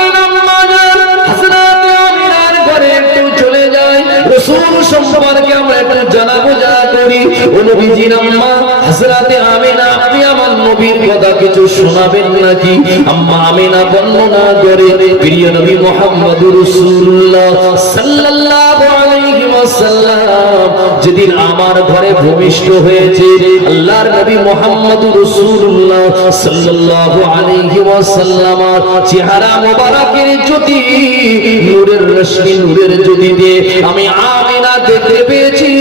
রাসূল সম্পর্কে আমরা একটু জানা বোঝা করি। ও নবীজির আম্মা হযরতে আমিনা, আপনি আমার নবীর কথা কিছু শোনাবেন নাকি? আম্মা আমিনা বর্ণনা করে, প্রিয় নবী মুহাম্মদুর রাসূলুল্লাহ সাল্লাল্লাহু আলাইহি ওয়াসাল্লাম যেদিন আমার ঘরে ভূমিষ্ঠ হয়েছে, আল্লাহর নবী মুহাম্মদুর রাসূলুল্লাহ সাল্লাল্লাহু আলাইহি ওয়াসাল্লাম চেহারা মোবারকের জ্যোতি, নূরের রশ্মি, নূরের জ্যোতিতে আমি আমিনা দেখতে পেয়েছি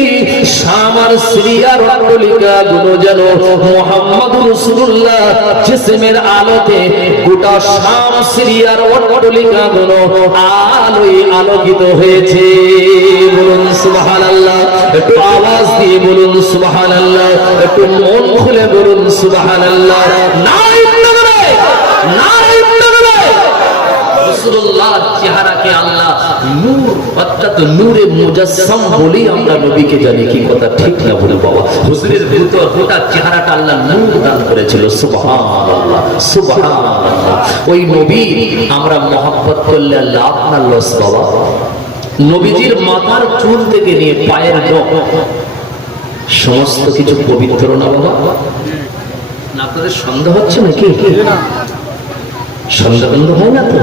শামার সিরিয়ার অট্টালিকা গুলো যেন মুহাম্মদুর রাসূলুল্লাহ জিসমের আলোতে গোটা শাম সিরিয়ার অট্টালিকা গুলো আলোয় আলোকিত হয়েছে। বলুন সুবহানাল্লাহ। একটু আওয়াজ দিয়ে বলুন সুবহানাল্লাহ। একটু মন খুলে বলুন সুবহানাল্লাহ। রাসূলুল্লাহর চেহারাকে আল্লাহ নূর অর্থাৎ নূরে মুজাসসাম বলি আমরা নবীকে জানি। কি কথা ঠিক না বলে বাবা? হুজুরের ভিতর গোটা চেহারাটা আল্লাহ নূর দান করেছিল। সুবহানাল্লাহ সুবহানাল্লাহ। ওই নবী আমরা মহব্বত করলে লাভ না লস বাবা? নবীজির মাথার চুল থেকে নিয়ে পায়ের নখ সমস্ত কিছু পবিত্র না বাবা? না আপনাদের সন্দেহ হচ্ছে নাকি? সন্দেহ হয় না তো?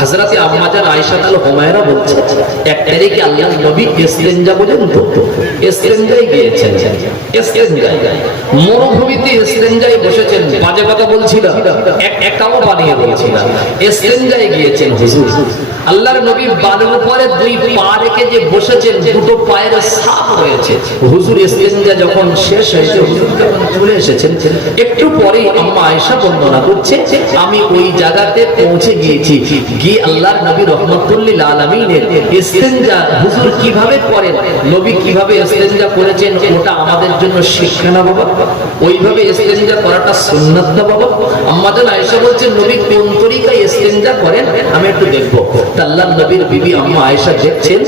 হযরতে আম্মা জান আয়েশা আল হুমায়রা বলছে, এক তারিখে আল্লাহর নবী ইসতিনজা বলেন তো, ইসতিনজায় গিয়েছেন। ইসতিনজায় মরুভূমিতে ইসতিনজায় বসেছেন। বাজে কথা বলছি না, একাও বানিয়ে বলছি না। ইসতিনজায় গিয়েছেন হুজুর। আল্লাহর নবী বালুর উপরে দুই পা রেখে যে বসেছেন, দুটো পায়ের ছাপ রয়েছে। হুজুর ইসতিনজা যখন শেষ হয়েছে, হুজুর যখন চলে এসেছেন, একটু পরেই আম্মা আয়েশা বর্ণনা করছে, আমি ওই জায়গাতে পৌঁছে গিয়েছি। কি আল্লাহর নবী রাহমাতুল লিল আলামিনের ইস্তেনজা হুজুর কিভাবে করেন, নবী কিভাবে ইস্তেনজা করেছেন, ওটা আমাদের জন্য শিক্ষা না বাবা? ওইভাবে ইস্তেনজা করাটা সুন্নাত না বাবা? আম্মা জান আয়েশা বলছেন নবী কোন তরিকায় ইস্তেনজা করেন আমি একটু দেখব। আল্লাহর নবীর বিবি আম্মা আয়েশা দেখছেন,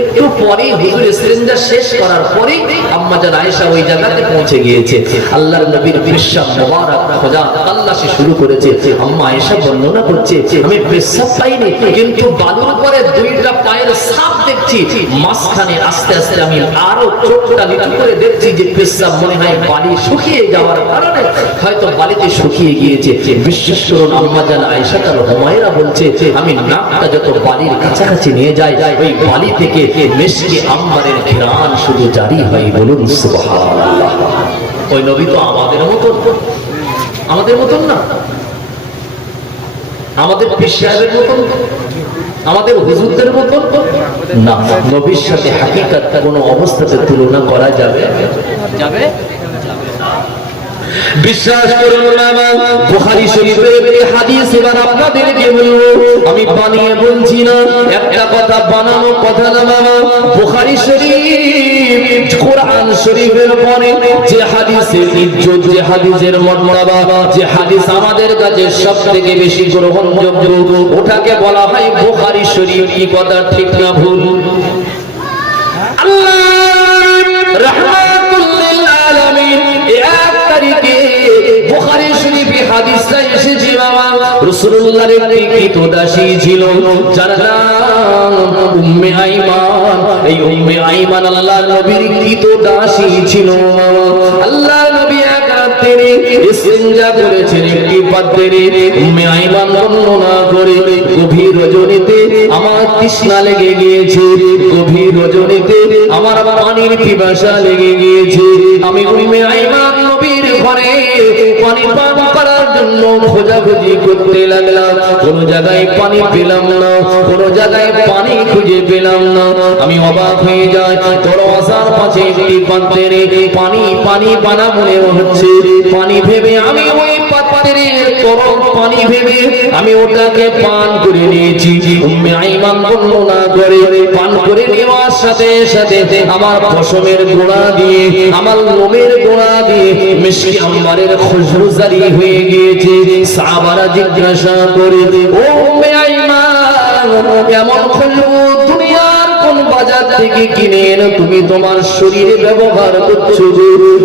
একটু পরেই হুজুর ইস্তেনজা শেষ করার পরেই আম্মা জান আয়েশা ওই জায়গাতে পৌঁছে গিয়েছে। আল্লাহর নবীর পেশাব মোবারক খোঁজা তাল্লাশি শুরু করেছে। আম্মা আয়েশা বর্ণনা করছে আমি পেশাব পাইনি, কিন্তু বালুর পরে দুইটা পায়ের ছাপ দেখছি, মাঝখানে আস্তে আস্তে আমি আরো চোখটা নিচু করে দেখছি যে পেশাব মনে হয় বালি শুকিয়ে যাওয়ার কারণে হয়তো বালিতে শুকিয়ে গিয়েছে। বিশ্বাস করুন আম্মা জান আয়েশা তার হুমায়রা বলছে আমি নাকটা যত বালির কাছাকাছি নিয়ে যাই ওই বালি থেকে মিশকে আম্বারের ঘ্রাণ শুধু জারি হয়। বলুন সুবহানাল্লাহ। ওই নবী তো আমাদের মতন না, আমাদের পীর সাহেবের মতন, আমাদের হুজুরদের মতন না। নবীর সাথে হাকিকাত কোনো অবস্থাতে তুলনা করা যাবে? বিশ্বাস করুন মামা, বুখারী শরীফের একটি হাদিস এবার আপনাদেরকে বলবো, আমি বানিয়ে বলছি না, একটা কথা বানানো কথা না মামা। বুখারী শরীফ কোরআন শরীফের পরে যে হাদিসের ইজ্জত, যে হাদিসের মর্যাদা, যে হাদিস আমাদের কাছে সবথেকে বেশি গ্রহণযোগ্য, ওটাকে বলা হয় বুখারী শরীফ। কি কথা ঠিক না ভুল? আল্লাহ রাহমাতুল লিল আলামিন বুখারী শরীফে হাদিসটা এসেছে বাবা, রাসূলুল্লাহর একটি কৃতদাসী ছিল যার নাম উম্মে আইমান। এই উম্মে আইমান আল্লাহর নবীর কৃতদাসী ছিল। আল্লাহর নবী এক রাতে ইস্তেনজা করেছেন একটি পাত্রে। উম্মে আইমান বর্ণনা করে গভীর রজনীতে আমার তৃষ্ণা লেগে গিয়েছে, গভীর রজনীতে আমার পানির পিপাসা লেগে গিয়েছে। আমি উম্মে আইমান নবীর ঘরে পানি পান করার জন্য খোঁজাখুঁজি করতে লাগলাম, কোন জায়গায় পানি পেলাম না, কোন জায়গায় পানি খুঁজে পেলাম না। আমি অবাক হয়ে যাই, দরওয়াজার পাশে একটি পাত্রে পানি পানি পানা মনে হচ্ছে। পানি ভেবে আমি ওই পাত্রের গরম পানি ভেবে আমি ওটাকে পান করে নিয়েছি। উম্মে আইমান বর্ণনা করে পান করে নেওয়ার সাথে সাথে আমার পশমের গোড়া দিয়ে, আমার লোমের গোড়া দিয়ে মিশকে আম্বারের খুশবু জারি হয়ে গিয়েছে। সাহাবারা জিজ্ঞাসা করে ও উম্মে আইমান, এমন খুশবু দুনিয়ার কোন বাজার থেকে কিনে এনে তুমি তোমার শরীরে ব্যবহার করছো?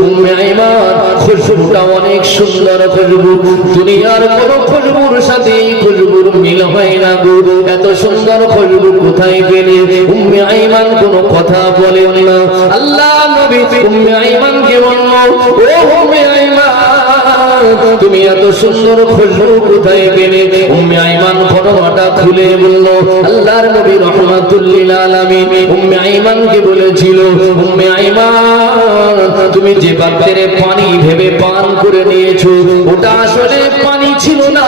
উম্মে আইমান, খুশবুটা অনেক সুন্দর খুশবু, দুনিয়ার কোন খুশবুর সাথে এই খুশবুর মিল হয় না গো। এত সুন্দর খুশবু কোথায় পেলে? উম্মে আইমান কোনো কথা বলেন না। আল্লাহ নবী উম্মে আইমানকে বলল ও উম্মে আইমান, তুমি এত সুন্দর খুশবু কোথায় পেলে? উম্মে আইমান ঘটনাটা খুলে বলল। আল্লাহর নবী রাহমাতুল লিল আলামিন উম্মে আইমানকে বলেছিল উম্মে আইমান, তুমি যে পাত্রে পানি ভেবে পান করে নিয়েছো ওটা আসলে পানি ছিল না,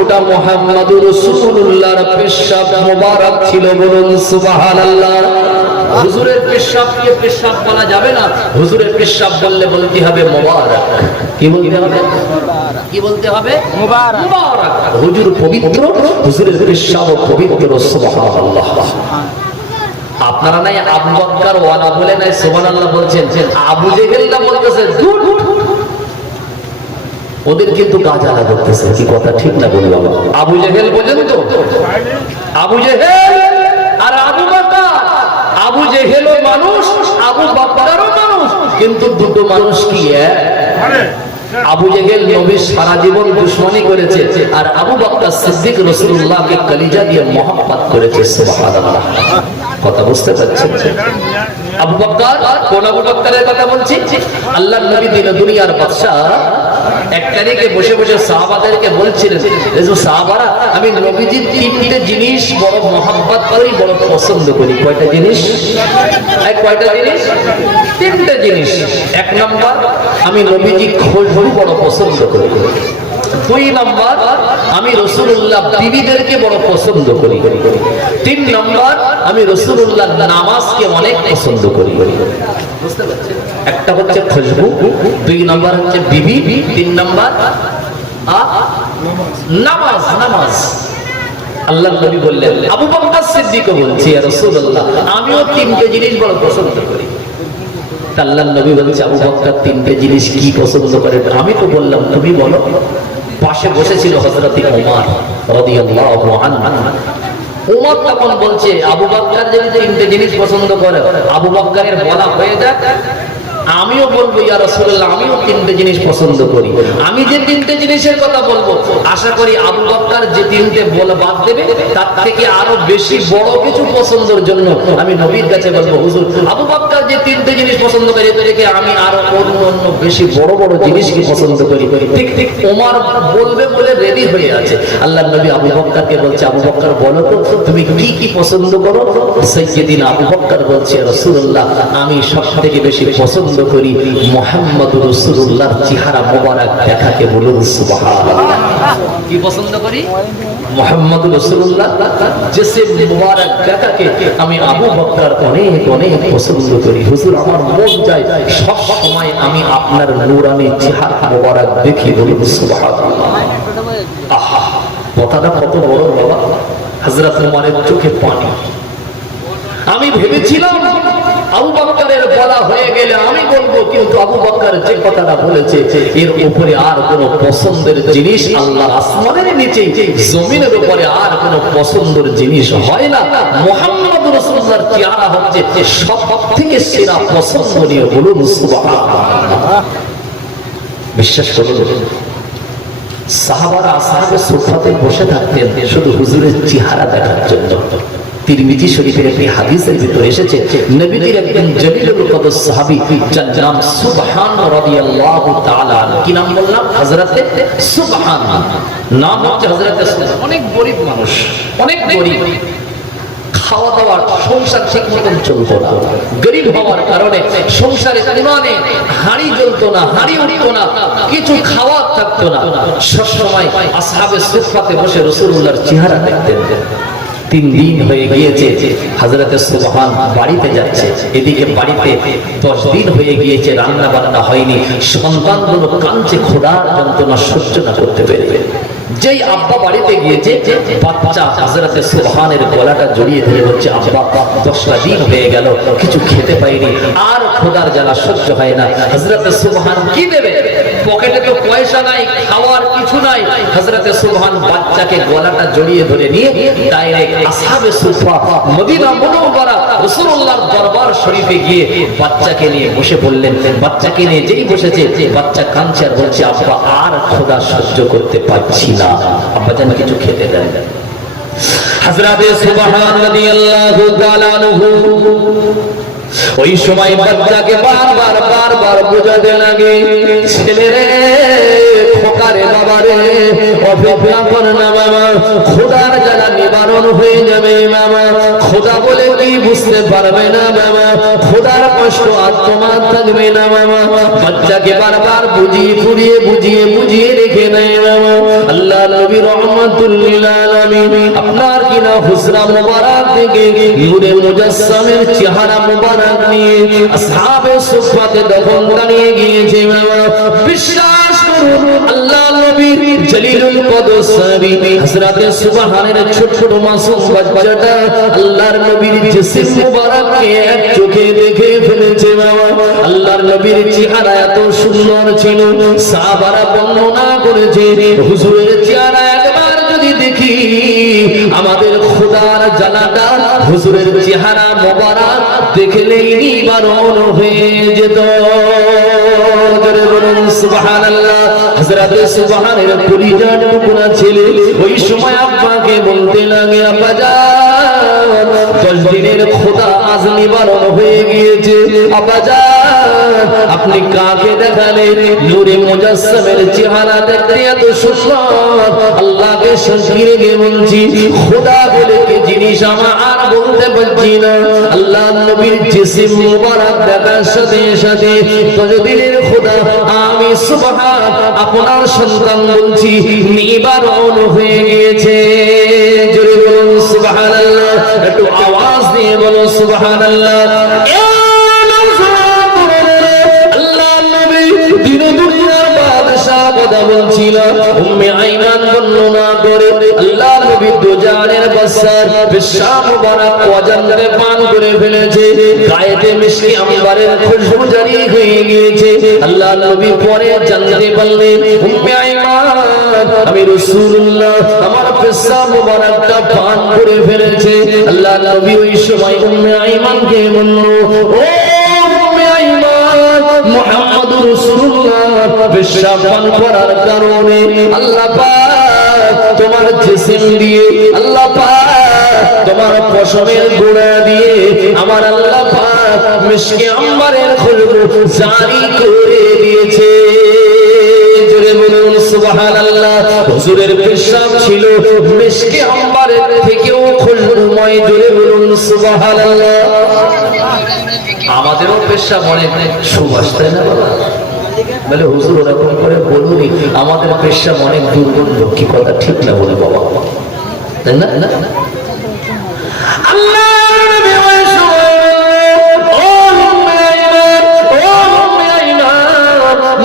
ওটা মুহাম্মদুর রাসূলুল্লাহর পেশাব মোবারক ছিল। বলুন সুবহানাল্লাহ। হুজুরের পেশাবকে পেশাব বলা যাবে না, হুজুরের পেশাব বললে বলতে হবে মোবারক। কি বলতে হবে? কি বলতে হবে? মোবারক। মোবারক। হুজুর পবিত্র, হুজুরের পেশাব পবিত্র। সুবহানাল্লাহ। আপনারা নাই আবু বকর ওয়ালা বলে নাই সুবহানাল্লাহ বলছেন, আবু জেহেলটা বলতেছে দূর। ওদের কিন্তু গাজালা করতেছে। কি কথা ঠিক না বলি বাবা? আবু জেহেল বোঝেন তো? আবু জেহেল আর আবু বকর, আবু জেহেলও মানুষ, আবু বকরও মানুষ, কিন্তু দুটো মানুষ কি এক? আবু জেহেল নবীর সারা জীবন দুশমনি করেছে, আর আবু বকর সিদ্দিক রাসূলুল্লাহকে কলিজা দিয়ে মহব্বত করেছে। সুবহানাল্লাহ। কথা বুঝতে পারছেন? আবু বকর, কোন আবু বকরের কথা বলছি? আল্লাহর নবী দিন দুনিয়ার বাদশা এক তারিখে বসে বসে সাহাবাদেরকে বলছিলেন, সাহাবারা আমি নবীজির তিনটে জিনিস বড় মহব্বত করি, বড় পছন্দ করি। কয়টা জিনিস? কয়টা জিনিস? তিনটে জিনিস। এক নম্বর, আমি নবীজি খুশবু বড় পছন্দ করি। দুই নম্বর, আমি রাসূলুল্লাহ বিবিদেরকে বড় পছন্দ করি। তিন নম্বর, আমি রাসূলুল্লাহ নামাজকে অনেক পছন্দ করি। বুঝতে পারছেন? একটা হচ্ছে খুশবু, দুই নম্বর হচ্ছে বিবি, তিন নম্বর নামাজ। নামাজ আল্লাহর নবী বললেন, আবু বকর সিদ্দিকও বলছে, ইয়া রাসূলুল্লাহ আমিও তিনটে জিনিস বড় পছন্দ করি। আল্লাহর নবী বলছে, আবু বকর তিনটে জিনিস কি পছন্দ করে? আমি তো বললাম, তুমি বলো। পাশে বসেছিল হযরত ওমর রাদিয়াল্লাহু আনহু। ওমর তখন বলছে, আবু বকর যদি তিনটে জিনিস পছন্দ করে, আবু বকরের বলা হয়ে যাক, আমিও বলবো ইয়া রাসূলুল্লাহ আমিও তিনটে জিনিস পছন্দ করি। আমি যে তিনটে জিনিসের কথা বলবো, আশা করি আবু বকর যে তিনটে বলে বাদ দেবে, তার থেকে আরো বেশি বড় কিছু পছন্দের জন্য আমি নবীর কাছে বলবো, হুজুর আবু বকর যে তিনটে জিনিস পছন্দ করে, এর থেকে আমি আরো অন্য বেশি বড় বড় জিনিস কি পছন্দ করি। ঠিক ঠিক ওমর বলবে বলে রেডি হয়ে আছে। আল্লাহর নবী আবু বকরকে বলছে, আবু বকর বলো তো তুমি কি কি পছন্দ করো? সাইয়্যিদিনা আবু বকর বলছে, রাসূলুল্লাহ আমি সবথেকে বেশি পছন্দ করি মুহাম্মদুর রাসূলুল্লাহর চেহারা মোবারক দেখাকে। বলুন সুবহানাল্লাহ। কি পছন্দ করি? মুহাম্মদুর রাসূলুল্লাহ জেসে মোবারক দেখাকে আমি আবু বকর অনেক অনেক পছন্দ করি। হুজুর আমার মন চায় সব সময় আমি আপনার নূরানি চেহারা মোবারক দেখি। বলুন সুবহানাল্লাহ। আহা, কথাটা কত বড় বাবা। হযরত ওমরের চোখে পানি। আমি ভেবেছিলাম আবু বকরের বলা হয়ে গেলে আমি বলবো, কিন্তু আবু বকর যে কথাটা বলেছে এর উপরে আর কোন পছন্দের জিনিস আল্লাহ আসমানের নিচে জমিনের উপরে আর কোন পছন্দের জিনিস হয় না। মুহাম্মদুর রাসূলুল্লাহর চেহারা হচ্ছে সবথেকে সেরা পছন্দনীয়। বলুন সুবহানাল্লাহ। বিশ্বাস করুন, সাহাবারা আসহাবে সুফাতে বসে থাকতেন শুধু হুজুরের চেহারা দেখার জন্য। তিরমিজি শরীফের একটি হাদিসের ভিতরে এসেছে, নবীজির একজন জলিলুল কদর সাহাবী যার নাম সুবহান রাদিয়াল্লাহু তাআলা আনহু। কি নাম বললাম? হযরতে সুবহান। নাম হচ্ছে হযরতে সুবহান। অনেক গরীব মানুষ, অনেক গরীব, খাওয়া দাওয়ার সংসার ঠিক মতন চলতো না। গরীব হওয়ার কারণে সংসারে কোনখানে হাঁড়ি জ্বলতো না, হাঁড়ি উঠতো না, কিছু খাওয়ার থাকতো না। সব সময় আসহাবে সুফাতে বসে রাসূলুল্লাহর চেহারা দেখতেন। 3 দিন হয়ে গিয়েছে হযরতে সুবহান বাড়িতে যাচ্ছে, এদিকে বাড়িতে 10 দিন হয়ে গিয়েছে রান্না বান্না হয়নি। সন্তানগুলো কাঁদছে, ক্ষুধার যন্ত্রণা সহ্য না করতে পেরে। যেই আব্বা বাড়িতে গিয়েছে, বাচ্চা হযরতে সুবহানের গলাটা জড়িয়ে ধরে বলছে, আব্বা 10টা দিন হয়ে গেল কিছু খেতে পাইনি, আর ক্ষুধার জ্বালা সহ্য হয় না। হযরতে সুবহান কি দেবে? পকেটে তো পয়সা নাই, খাওয়ার কিছু নাই। হযরতে সুবহান বাচ্চাকে গলাটা জড়িয়ে ধরে নিয়ে ডাইরেক্ট আসহাবে সুফা মদিনা মুনাওয়ারা রাসূলুল্লাহর দরবার শরীফে গিয়ে বাচ্চাকে নিয়ে বসে পড়লেন। বাচ্চাকে নিয়ে যেই বসেছে, বাচ্চা কাঁদছে আর বলছে, আব্বা আর ক্ষুধা সহ্য করতে পারছি না, আব্বা যেন কিছু খেতে দেন। হযরতে সুবহান রাদিয়াল্লাহু তাআলা আনহু ওই সময় বাচ্চাকে বারবার বোঝাতে লাগে, ছেলেরে খোকারে বাবারে অপেক্ষা কর না মামা, খোদার জ্বালা নিবারণ হয়ে যাবে মামা। খোদা বলে কি বুঝতে পারবে না মামা, খোদার কষ্ট আর তোমার থাকবে না মামা। বাচ্চাকে বারবার বুঝিয়ে রেখে নেয় মামা। আল্লাহ নবী রহমাতুল লিল আলামিন আপনার কিনা হুসরা মুবারক থেকে নূরে মুজাসসামের চেহারা মুবারক নিয়ে আসহাবে সুফাতে দফন নিয়ে গিয়েছে মামা। বিশ্বাস করুন, আল্লাহ নবীর জলিলুল কদর সাহাবী হযরতে সুবহানের ছোট ছোট মাসুম বাচ্চাটা আল্লাহর নবীর জিসিম মুবারককে এক চোখে দেখে ফেলেছে মামা। আল্লাহর নবীর চেহারা এত সুন্দর ছিল, সাহাবারা বর্ণনা করেছে হুজুরের চেহারা একবার যদি দেখি আমাদের খোদার জ্বালাটা হুজুরের চেহারা মোবারক দেখলেই নিবারণ হয়ে যেত। বলুন সুবহানাল্লাহ। হযরতে সুবহানের পরিজাত টুকরা ছেলে ওই সময় আব্বাকে বলতে লাগে, আব্বা জান 10 দিনের খোদা আজ নিবারণ হয়ে গিয়েছে। আব্বা জান আপনি কাকে দেখালেন? নূরে মুজাসসামের চেহারা দেখতে এত সুন্দর, আল্লাহকে সাক্ষী রেখে বলছি খোদা বলে কি জিনিস আমার আর বলতে পারছি না। আল্লাহ নবীর জিসিম মুবারক দেখার সাথে সাথে 10 দিনের খোদা আমি সুবহান আপনার সন্তান বলছি নিবারণ হয়ে গিয়েছে। জোরে বলুন সুবহানাল্লাহ, একটু আওয়াজ দিয়ে বলুন সুবহানাল্লাহ। আল্লাহ নবী দিন দুনিয়ার বাদশা কথা বলছিল উম্মে আইমান বর্ণনা করে আল্লাহ নবী দুজানের বাসার পেশাব মুবারক ওয়াজানরে পান করে ফেলেছে গায়েতে মিশকে আম্বারের খুশবু জারি হয়ে গিয়েছে আল্লাহ নবী পরে জানতে পারলেন উম্মে আইমান আমি রাসূলুল্লাহ আমার পেশাব মুবারকটা পান করে ফেলেছে আল্লাহ নবী ওই সময় উম্মে আইমানকে বলল ও উম্মে আইমান মুহাম্মদুর রাসূলুল্লাহ পেশাব পান করার কারণে আল্লাহ পাক তোমার জিসিম দিয়ে আল্লাহ পাক তোমার পশমের গোড়া দিয়ে আমার আল্লাহ পাক মিশকে আম্বারের খুশবু জারি করে দিয়েছে জোরে বলুন সুবহানাল্লাহ হুজুরের পেশাব ছিল মিশকে আম্বারের থেকেও খুশবুময় জোরে বলুন সুবহানাল্লাহ আমাদেরও পেশাব অনেক সুবাস তাই না বাবা বলে হুজুর ওরকম করে বলুনি আমাদের পেশাব অনেক দুর্গন্ধ কি কথা ঠিক না বলে বাবা তাই না আল্লাহ নবী ওই সময় ও উম্মে আইমান ও উম্মে আইমান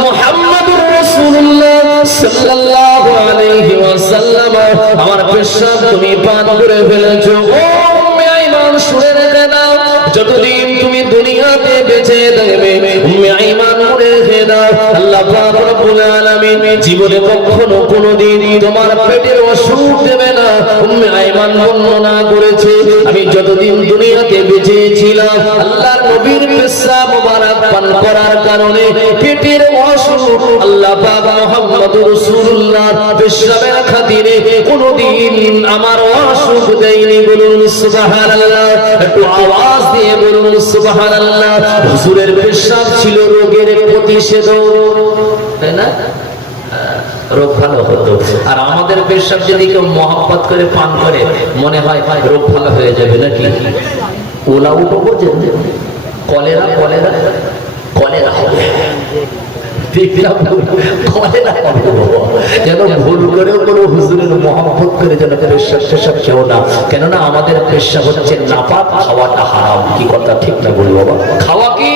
মুহাম্মদুর রাসূলুল্লাহ সাল্লাল্লাহু আলাইহি ওয়াসাল্লাম আমার পেশাব তুমি পান করে ফেলেছো ও উম্মে আইমান শুনে রেখে দাও যতদিন তুমি দুনিয়াতে বেঁচে থাকবে উম্মে আইমান রেখে দাও আল্লাহ পাক রব্বুল আলামিন জীবনে কখনো কোনোদিন তোমার পেটের অসুখ দেবে না উম্মে আইমান বর্ণনা করেছে আমি যতদিন দুনিয়াতে বেঁচে ছিলাম আল্লাহর নবীর পেশাব মুবারক পান করার কারণে পেটের অসুখ আল্লাহ পাক মুহাম্মদুর রাসূলুল্লাহ পেশাবের খাতিরে কোনোদিন আমার অসুখ দেয়নি বলুন সুবহানাল্লাহ একটু আওয়াজ দিয়ে বলুন সুবহানাল্লাহ হুজুরের পেশাব ছিল রোগের প্রতিষেধক তাই না রোগ ভালো হতো আর আমাদের পেশাব যদি কেউ মহব্বত করে পান করে মনে হয় রোগ ভালো হয়ে যাবে নাকি ওলা উঠো বোঝেন কলেরা কলেরা কলেরা হবে যেন ভুল করেও কোনো হুজুরের মহব্বত করে যেন পেশাব শেষাব কেউ না কেননা আমাদের পেশাব হচ্ছে নাপাক খাওয়াটা হারাম কি কথা ঠিক না বলি বাবা খাওয়া কি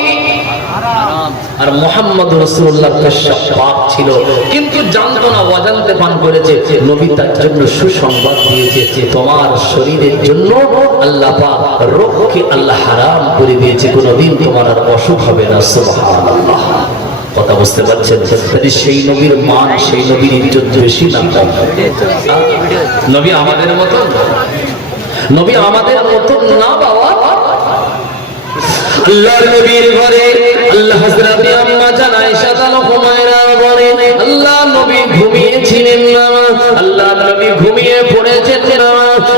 আর মুহাম্মদুর রাসূলুল্লাহর পেশাব পাক ছিল কিন্তু জানতো না অজান্তে পান করেছে নবী তার জন্য সুসংবাদ দিয়েছে তোমার শরীরের জন্য আল্লাহ পাক রোগকে আল্লাহ হারাম করে দিয়েছে কোনোদিন তোমার আর অসুখ হবে না সুবহানাল্লাহ কথা বুঝতে পারছেন সেই নবীর মান সেই নবীর ইজ্জত বেশি না নবী আমাদের মতো নবী আমাদের মতো না বাবা আল্লাহর নবীর ঘরে আল্লাহ হযরত আম্মা জান আয়েশা হুমায়রা বলেন আল্লাহ নবী ঘুমিয়েছিলেন না আল্লাহ নবী ঘুমিয়ে পড়েছেন না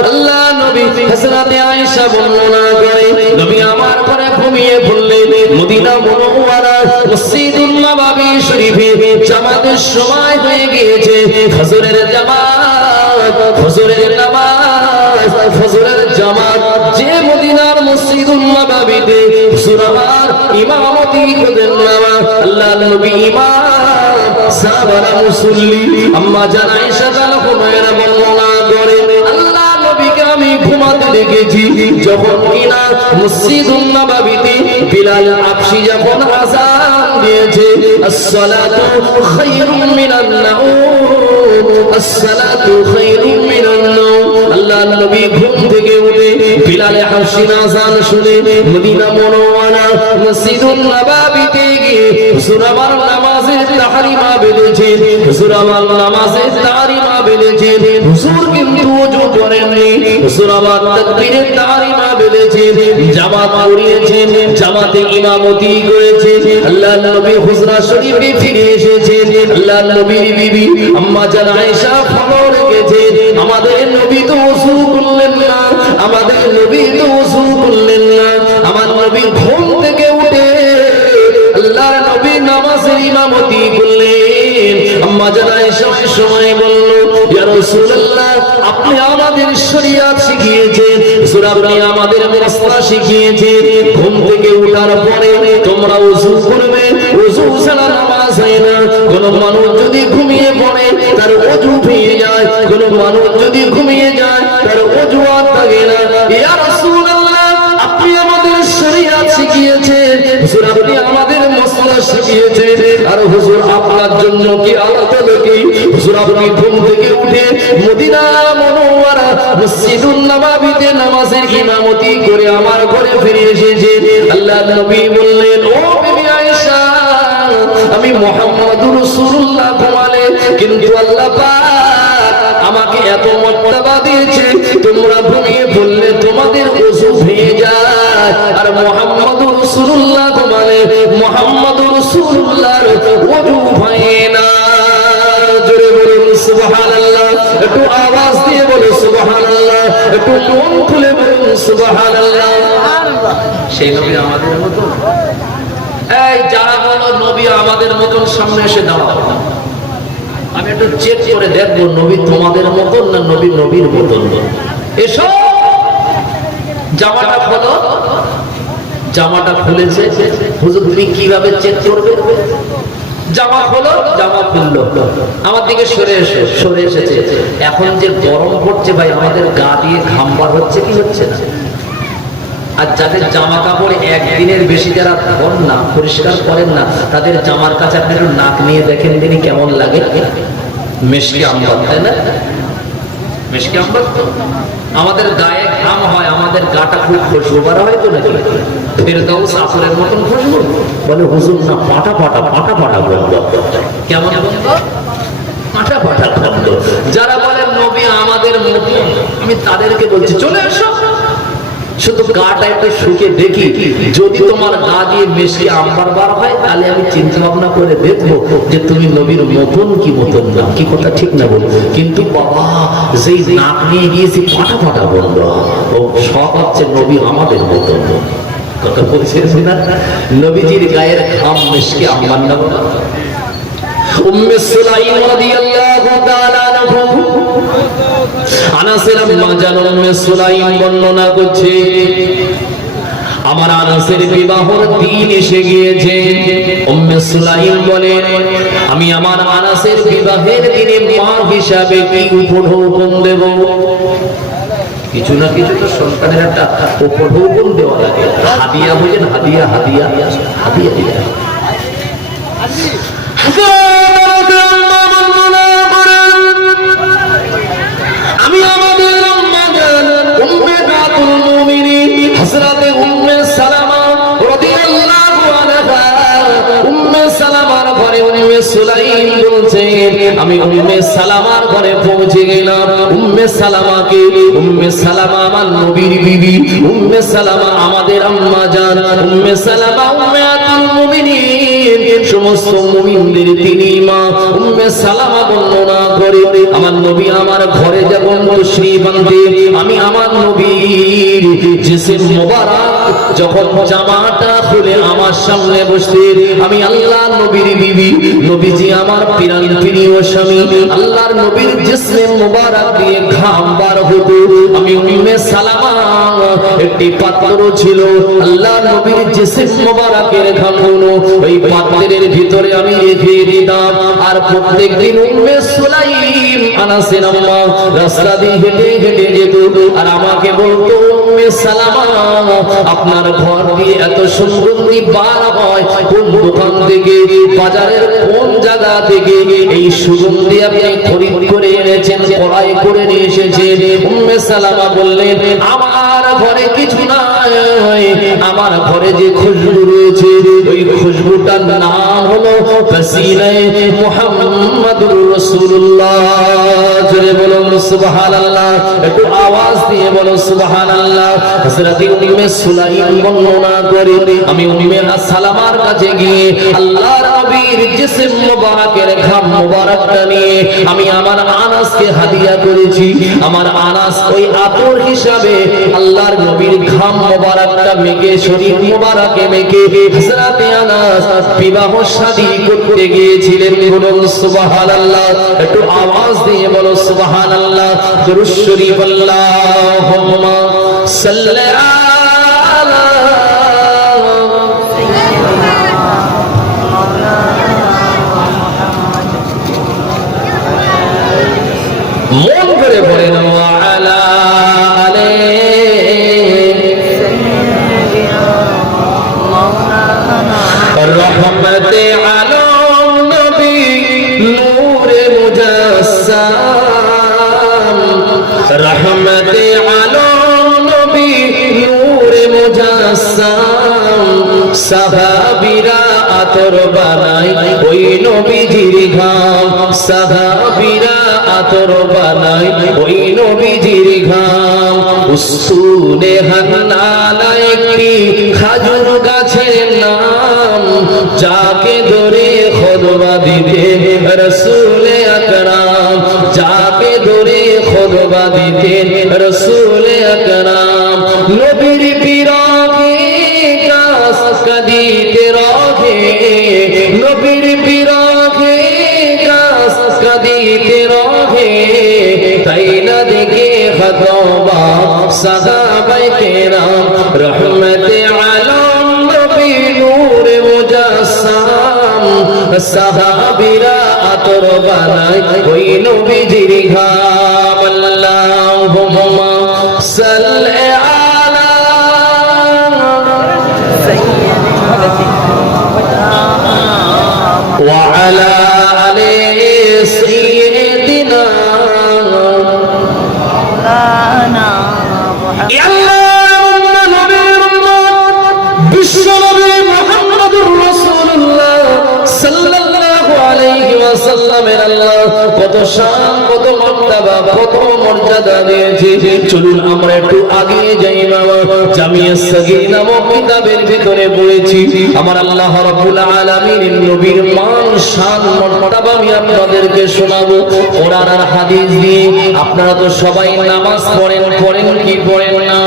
আল্লাহ নবী হযরত আয়েশা বর্ণনা করে নবী আমার ঘরে ঘুমিয়ে পড়লেন মদিনা মুনাওয়ারা মসজিদুল নববী শরীফে জামাতের সময় হয়ে গিয়েছে ফজরের জামাত ফজরের নামাজ ফজরের জামাত যে মদিনার মসজিদুল নববীতে হুজুর আমার ইমামতি করেন না আল্লাহ নবী ইমাম সাহাবারা মুসল্লি আম্মা জান আয়েশা হুমায়রা বর্ণনা করে আল্লাহ নবীকে আমি ঘুমাতে দেখেছি যখন কিনা মসজিদুন নববীতে বিলাল আবশী যখন আযান দিয়েছে আসসালাতু খায়রুম মিনান নাওম আসসালাতু খায়রুম মিনান নাওম আল্লাহ নবী ঘুম থেকে উঠে বিলাল আবশীর আযান শুনে মদিনা মুনাওয়ারা মসজিদুন নববীতে গিয়ে হুজুর আমার নামাজের তাহরিমা বেঁধেছে হুজুর আমার নামাজের তাহরিমা বেঁধেছে হুজুর কিন্তু ওযু করেননি হুজুর আমার তাকবীরের তাহরিমা বেঁধেছে জামাত পড়িয়েছেন জামাতে ইমামতি করেছে আল্লাহ নবী হুজরা শরীফে ফিরে এসেছেন আল্লাহ নবীর বিবি আম্মা জান আয়েশা খবর রেখেছে আমাদের নবী তো ওযু করলেন না আমাদের নবী তো ওযু করলেন না আমার নবী ঘুম থেকে উঠে আল্লাহর নবী নামাজের ইমামতি করলেন আম্মা জান আয়েশা সময় বলল ইয়া রাসূলুল্লাহ আপনি আমাদের শরীয়ত শিখিয়েছেন হুজুর আপনি আমাদের মাসলা শিখিয়েছেন ঘুম থেকে ওঠার পরে তোমরা ওযু করবে ওযু ছাড়া নামাজ হয় না কোন মানুষ যদি ঘুমিয়ে পড়ে তার ওযু ভেঙে যায় কোন মানুষ যদি ঘুমিয়ে যায় তার ওযু আর থাকে না ইয়া রাসূলুল্লাহ আপনি আমাদের শরীয়ত শিখিয়েছেন হুজুর আপনি আমাদের মাসলা শিখিয়েছেন আর হুজুর আপনার জন্য কি আলাদা হুজুর আপনি ঘুম থেকে উঠে মদিনা মুনাওয়ারা মসজিদুন নববীতে নামাজের ইমামতি করে আমার ঘরে ফিরে এসেছে। আল্লাহর নবী বললেন, ও বিবি আয়েশা, আমি মুহাম্মদুর রাসূলুল্লাহ ঘুমালে, কিন্তু আল্লাহ পাক আমাকে এত মর্যাদা দিয়েছে, তোমরা ঘুমিয়ে পড়লে তোমাদের ওযু ভেঙে যায়, আর মুহাম্মদুর রাসূলুল্লাহ ঘুমালে মুহাম্মদুর রাসূলুল্লাহর ওযু ভাঙে না। জোরে বলুন সুবহানাল্লাহ, একটু আওয়াজ দিয়ে বলো সুবহানাল্লাহ, একটু মন খুলে বলুন সুবহানাল্লাহ। সেই নবী আমাদের মতো, এই যারা বলো নবী আমাদের মতন সামনে এসে দাঁড়াও, আমি একটু চেক করে দেখবো নবী তোমাদের মতন না নবী নবীর মতন। এসো, জামাটা খোলো। জামাটা খুলেছে, হুজুর তুমি কিভাবে চেক করবে? জামা খোলো, জামা খুললো, আমার দিকে সরে এসো, সরে এসেছে। এখন যে গরম পড়ছে ভাই, আমাদের গা দিয়ে ঘাম বার হচ্ছে কি হচ্ছে না? আর যাদের জামা কাপড় একদিনের বেশি যারা ধন না, পরিষ্কার করেন না, তাদের জামার কাছে আপনি একটু নাক নিয়ে দেখেন তিনি কেমন লাগে। মিশকে আমবাদ, তাই না? মিশকে আমবাদ তো আমাদের গায়ে ঘাম হয়, আমাদের গাটা খুব খুশবু বার হয় তো নাকি? ফেরদাউস আসরের মতন খুশবু। বলে হুজুর না, পাটা পাটা পাটা পাটা গন্ধ। কেমন গন্ধ? পাটা পাটা গন্ধ। যারা বলেন নবী আমাদের মতো, আমি তাদেরকে বলছি চলে এসো, শুধু গাটা একটু শুকে দেখি, যদি তোমার গা দিয়ে মিশকে আম্বার বার হয়, তাহলে আমি চিন্তা ভাবনা করে দেখবো যে তুমি নবীর মতন কি মতন না। কি কথা ঠিক না বলবো? কিন্তু বাবা যেই নাক নিয়ে গিয়েছি ফাটা ফাটা বন্ধ, ও সব হচ্ছে নবী আমাদের মতন। কথা বলছেন না? নবীজির গায়ের ঘাম মিশকে আম্বার না। উম্মে সুলাইম রাদিয়াল্লাহু তাআলা আনহা, আনাসের আম্মা জান উম্মে সুলাইম বর্ণনা করছে, আমার আনাসের বিবাহর দিন এসে গিয়েছে। উম্মে সুলাইম বলেন, আমি আমার আনাসের বিবাহের দিনে মা হিসাবে কি উপঢৌকন দেব? কিছু না কিছু তো সন্তানের একটা উপঢৌকন দেওয়া লাগে। হাদিয়া বলেন, হাদিয়া হাদিয়া হাদিয়া দিয়া আমি আমাদের আম্মা জান উম্মে বাতুল মুমিনিন হযরতে উম্মে সালামা রাদিয়াল্লাহু আনহা, উম্মে সালামার ঘরে উম্মে সুলাইম বলছেন, আমি উম্মে সালামার ঘরে পৌঁছে গেলাম। উম্মে সালামাকে, উম্মে সালামা আমার নবীর বিবি, উম্মে সালামা আমাদের আম্মা জান, উম্মে সালামা উম্মাতুল মুমিনিন, সমস্ত মুমিনদের তিনি মা। উম্মে সালামা বর্ণনা করে, আমার নবী আমার ঘরে যখন তশরীফ আনতে, আমি আমার নবীর জিসম মোবারক যখন জামাটা খুলে আমার সামনে বসতে, আমি আল্লাহর নবীর বিবি, নবীজি আমার প্রাণ প্রিয় স্বামী, আল্লাহর নবীর জিসম মোবারক দিয়ে ঘাম বার হতো। আমি উম্মে সালামা একটি পাত্র ছিল, আল্লাহর নবীর জিসম মোবারকের ঘামগুলো ওই পাত্রের ভিতরে আমি রেখে দিতাম। আর প্রত্যেকদিন উম্মে সুলাইম আনাসের আম্মা রাস্তা দিয়ে হেঁটে হেঁটে যেত, আর আমাকে বলতো, উম্মে সালামা আপনার ঘর দিয়ে এত সুগন্ধি বার হয় কোন দোকান থেকে, বাজারের কোন জায়গা থেকে এই সুগন্ধি আপনি খরিদ করে এনেছেন, ক্রয় করে নিয়ে এসেছেন? উম্মে সালামা বললেন, আমার ঘরে কিছু নাই, আমার ঘরে যে খুশবু রয়েছে ওই খুশবুটার নাম হলো পাসিনায়ে মুহাম্মাদুর রাসূলুল্লাহ। জোরে বলুন সুবহানাল্লাহ, একটু আওয়াজ দিয়ে বলো সুবহানাল্লাহ। হযরত উম্মে সুলাইম বর্ণনা করে, আমি উম্মে সালামার কাছে গিয়ে আল্লাহর নবীর জিসম মোবারকের ঘাম মোবারকটা নিয়ে আমি আমার আনাসকে হাদিয়া করেছি। আমার আনাস ওই আতর হিসাবে আল্লাহর নবীর ঘাম মোবারকটা মেখে, শরীর মোবারকে মেখে হযরত আনাস বিবাহ শাদী করতে গিয়েছিলেন। বলুন সুবহানাল্লাহ, একটু আওয়াজ দিয়ে বলো সুবহানাল্লাহ। দুরূদ শরীফ আল্লাহুম্মা সাল্লি আলা মন করে বলেন ওয়া আলা রহমতে আলম নবী নূরে মুজাহিদ রহমতে আলম নবী নূরে মুজাসসাম সাহাবীরা আতর বানাই ওই নবীজির ঘাম সাহাবীরা আতর বানাই ওই নবীজির ঘাম উসুনে হান্নানা একটি খাজুর গাছের নাম যাকে ধরে খুতবা দিতেন রাসূল আকরাম যাকে ধরে খুতবা দিতেন রাসূল আকরাম নবীর বিরহে কাস কাঁদিতে রহে নবীর বিরহে কাস কাঁদিতে রহে তাই না দেখে হতবা সাহাবায়ে কেরাম রহমতে আলম নবী নূরে মুজাসসাম সাহাবীরা আতর বানাই ওই নবীজির ঘাম আল্লাহুম্মা সাল্লি আলা ওয়া আলা আলি সাইয়্যিদিনা বিশ্বনবী মুহাম্মদুর রাসূলুল্লাহ সাল্লাল্লাহু আলাইহি ওয়াসাল্লামের আল্লাহ কত শান কত মর্তবা কত মর্যাদা দিয়েছে চলুন আমরা একটু আগে যাই বাবা জামিয়া সাগীর নামক কিতাবের ভিতরে পড়েছি আমার আল্লাহ রাব্বুল আলামিন নবীর মান শান মর্তবা আমি আপনাদেরকে শোনাবো কোরআন আর হাদিস দিয়ে আপনারা তো সবাই নামাজ পড়েন কি পড়েন না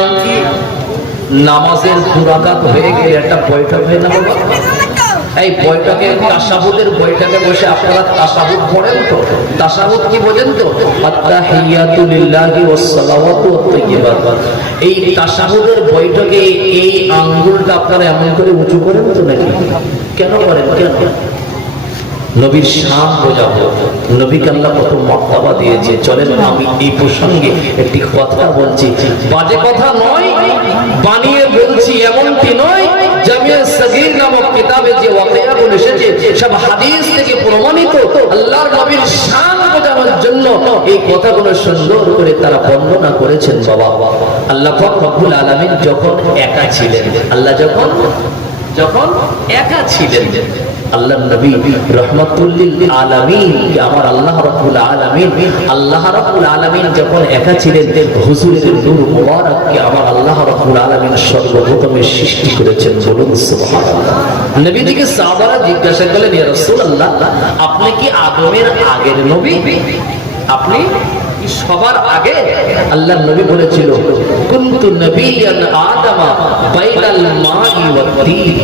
নামাজের দুরাকাত হয়ে গেলে একটা বৈঠক হয় না বাবা এই বৈঠকে তাশাহুদের বৈঠকে বসে আপনারা তাশাহুদ পড়েন তো তাশাহুদ কি বোঝেন তো আত্তাহিয়াতু লিল্লাহি ওয়াস সালাওয়াতু ওয়াত তাইয়্যিবাত এই তাশাহুদের বৈঠকে এই আঙ্গুলটা আপনারা এমন করে উঁচু করেন তো নাকি কেন করেন কেন নবীর শান বোঝাবো নবীকে আল্লাহ কত মর্তবা দিয়েছে চলেন আমি এই প্রসঙ্গে একটি কথা বলছি বাজে কথা নয় বানিয়ে বলছি এমনটি নয় জামিয়া সাগীর নামক কিতাবে যে ওয়াকিয়াগুলো এসেছে সব হাদিস থেকে প্রমাণিত আল্লাহর নবীর শান বোঝানোর জন্য এই কথাগুলো সুন্দর করে তারা বর্ণনা করেছেন বাবা আল্লাহ পাক রব্বুল আলামিন যখন একা ছিলেন আল্লাহ যখন একা ছিলেন আল্লাহর নবী রাহমাতুল লিল আলামিন আমার আল্লাহ রাব্বুল আলামিন যখন একা ছিলেন হুজুরের নূর মুবারককে আমার আল্লাহ রাব্বুল আলামিন সর্বপ্রথমে সৃষ্টি করেছেন বলুন সুবহানাল্লাহ নবীজিকে সাহাবারা জিজ্ঞাসা করলেন ইয়া রাসূলুল্লাহ আপনি কি আদমের আগের নবী আপনি সবার আগে আল্লাহর নবী বলেছিল কুনতু নবিয়ান আদামা বাইনাল মাই ওয়াত তিন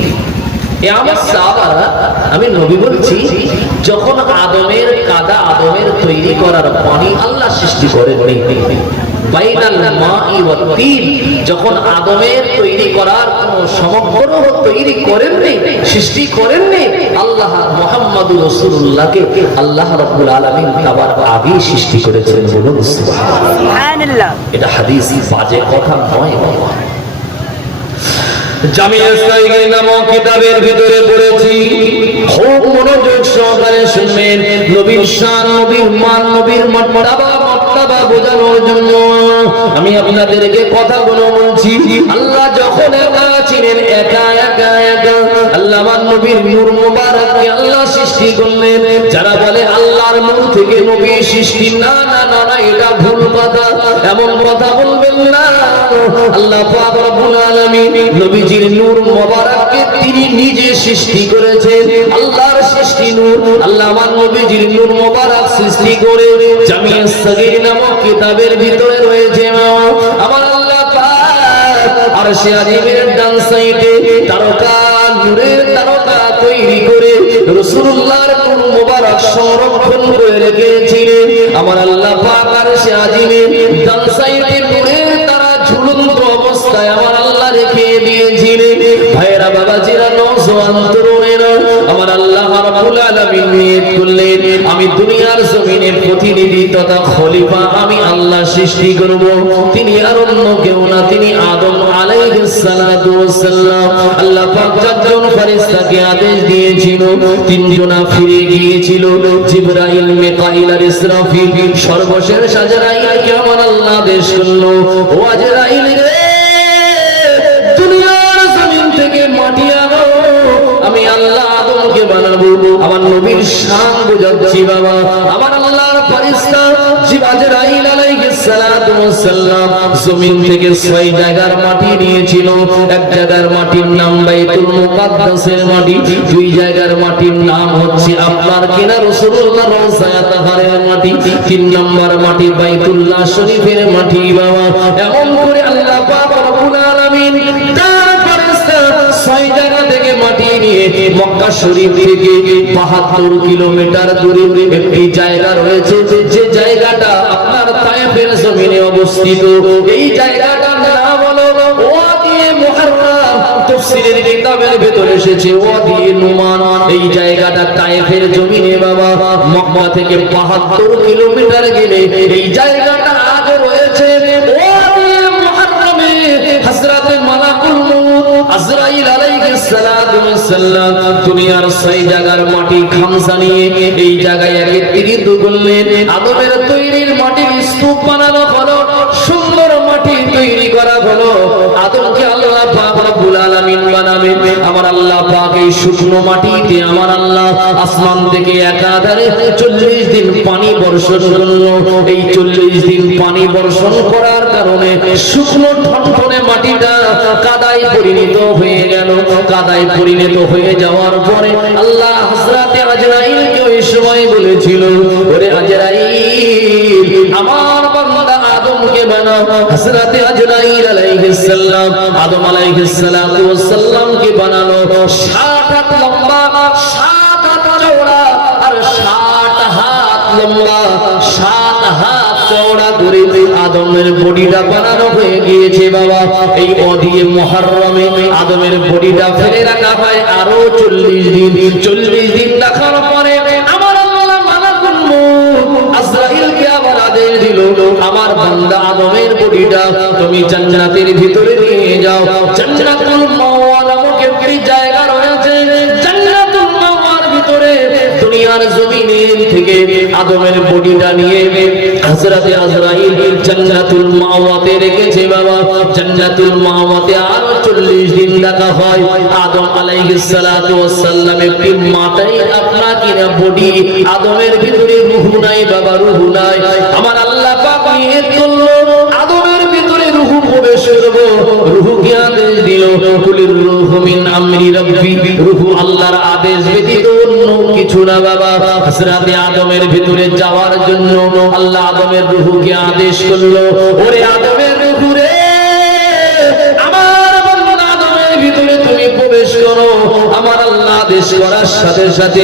এ আমার সাহাবারা আমি নবী বলছি যখন আদমের তৈরি করার পানি আল্লাহ সৃষ্টি করেননি বাইনাল মাই ওয়াত তিন যখন আদমের তৈরি করার কোনো সমগ্র তৈরি করেননি সৃষ্টি করেননি আল্লাহ মুহাম্মদুর রাসূলুল্লাহকে আল্লাহ রাব্বুল আলামিন সবার আগে সৃষ্টি করেছেন বলুন সুবহানাল্লাহ এটা হাদিস বাজে কথা নয় বাবা জামিয়া সাগীর নামক কিতাবের ভিতরে পড়েছি খুব মনোযোগ সহকারে শুনবেন নবীর শান নবীর মান নবীর মর্তবা বোঝানোর জন্য আমি আপনাদেরকে কথাগুলো বলছি আল্লাহ যখন একা ছিলেন একা আল্লাহ আমার নবীর নূর মুবারককে আল্লাহ সৃষ্টি করলেন যারা বলে আল্লাহর নূর থেকে নবী সৃষ্টি না এটা ভুল কথা এমন কথা বলবেন না আল্লাহ পাক রব্বুল আলামিন নবীজির নূর মুবারককে তিনি নিজে সৃষ্টি করেছেন আল্লাহর সৃষ্টি নূর আল্লাহ আমার নবীজির নূর মুবারক সৃষ্টি করে জামিয়া সাগীর নামক কিতাবের ভিতরে রয়েছে আমার আল্লাহ পাক আরশে আজিমের ডান সাইডে তারকা নূরের তারকা তৈরি করে রাসূলুল্লাহর নূর মুবারক সংরক্ষণ করে রেখেছিলেন আমার আল্লাহ পাক আরশে আজিমের ডান সাইডে নূরের তারা ঝুলন্ত অবস্থায় আমার আল্লাহ রেখে দিয়েছিলেন ভাইরা বাবাজিরা অন্তরণেরা আমার আল্লাহ রাব্বুল আলামিন নিয়ত করলেন আমি দুনিয়ার জমিনে প্রতিনিধি তথা খলিফা আমি আল্লাহ সৃষ্টি করব। তিনি আর অন্য কেউ না, তিনি আদম আলাইহিস সালাতু ওয়াস সালাম। আল্লাহ পাক চারজন ফেরেশতাকে আদেশ দিয়েছিল, তিনজনা ফিরে গিয়েছিল, জিবরাইল, মিকাইল আর ইসরাফিল। সর্বশেষ আজরাইলকে আমার আল্লাহ আদেশ করলো, ও আজরাইল রে, দুনিয়ার জমিন থেকে মাটি আনো, আমি আল্লাহ আদমকে বানাবো। আমার নবীর শান বুঝাচ্ছি বাবা। আমার আল্লাহর ফেরেশতা জিবরাইল আলাইহিস সালাতু ওয়াস সালাম জমিন থেকে 6 জায়গার মাটি নিয়েছিল। এক জায়গার মাটির নাম বাইতুল মুকাদ্দাসের মাটি, 2 জায়গার মাটির নাম হচ্ছে আপনার কিনা রাসূলুল্লাহ রওজা তাহারের মাটি, 3 নম্বর মাটি বাইতুল্লাহ শরীফের মাটি বাবা। এমন করে আল্লাহ পাক রব্বুল আলামিন তার ফেরেশতা 6 জায়গা থেকে মাটি নিয়ে মক্কা শরীফ থেকে 72 কিলোমিটার দূরে একটি জায়গা রয়েছে, যে জায়গাটা আপনার তায়েফের জমিনে অবস্থিত। এই জায়গাটার নাম হলো ওয়াদি মুহাররাম। তাফসীরের কিতাবের ভিতরে এসেছে ওয়াদি নুমান। এই জায়গাটা তায়েফের জমিনে বাবা। মক্কা থেকে 72 কিলোমিটার গেলে এই জায়গাটা আজ রয়েছে ওয়াদি মুহাররামে। হযরত মালাকুল মউত আজরাইল আলাইহিস সালাতু ওয়াস সালাম দুনিয়ার 6 জায়গার মাটি খামসা নিয়ে এই জায়গায় একত্রিত করলেন। আদমের তৈরির মাটির স্তূপ বানানো হলো, সুন্দর মাটি তৈরি করা হলো। আদমকে আল্লাহ পাক রব্বুল আলামিন বানাবেন। আমার আল্লাহ পাক এই শুকনো মাটিতে আমার আল্লাহ আসমান থেকে একাধারে 40 দিন পানি বর্ষণ করলো। এই 40 দিন পানি বর্ষণ করার কারণে শুকনো ঠনঠনে মাটিটা কাদায় পরিণত হয়ে গেল। কাদায় পরিণত হয়ে যাওয়ার পরে আল্লাহ হযরতে আজরাইলকে ওই সময় বলেছিল, ওরে আজরাইল, আমার বান্দা আদমকে বানাও। হযরতে আজরাইল আলাইহিস সালাম আদম আলাইহিস সালাতু ওয়াস সালামকে বানালো 60 হাত লম্বা, 60 হাত চওড়া আর 60 হাত লম্বা, 60 হাত চওড়া করে আদমের বডিটা বানানো হয়ে গিয়েছে বাবা। এই ওয়াদি মুহাররমে আদমের বডিটা ফেলে রাখা হয় আরো 40 দিন। 40 দিন রাখার পরে আমার আল্লাহ মালাকুল মউত আজরাইলকে আবার আদেশ দিল, আমার বান্দা আদমের বডিটা তুমি জান্নাতের ভিতরে নিয়ে যাও। জান্নাতুল মাওয়া নামক একটি জায়গা রয়েছে। জান্নাতুল মাওয়ার ভিতরে দুনিয়ার জমিনের থেকে আদমের বডিটা নিয়ে হযরতে আজরাইল জান্নাতুল মাওয়াতে রেখেছে বাবা। জান্নাতুল মাওয়াতে আরো 40 দিন রাখা হয়। আদম আলাইহিস সালাতু ওয়াস সালাম একটি মাথায় আপনার কিনা বডি, আদমের ভিতরে রূহ নাই বাবা, রূহ নাই। আমার আল্লাহ পাক নিয়ত করলো আদমের ভিতরে রূহ প্রবেশ করবে। রূহকে আদেশ দিল, কুলির রূহু মিন আমরি রাব্বি। রূহ আল্লাহর আদেশ ব্যতীত অন্য কিছু না বাবা। হযরতে আদমের ভিতরে যাওয়ার জন্য আল্লাহ আদমের রূহকে আদেশ করলো, ওরে আদমের রূহ রে, আমার বান্দা আদমের ভিতরে তুমি প্রবেশ করো। আমার আল্লাহ আদেশ করার সাথে সাথে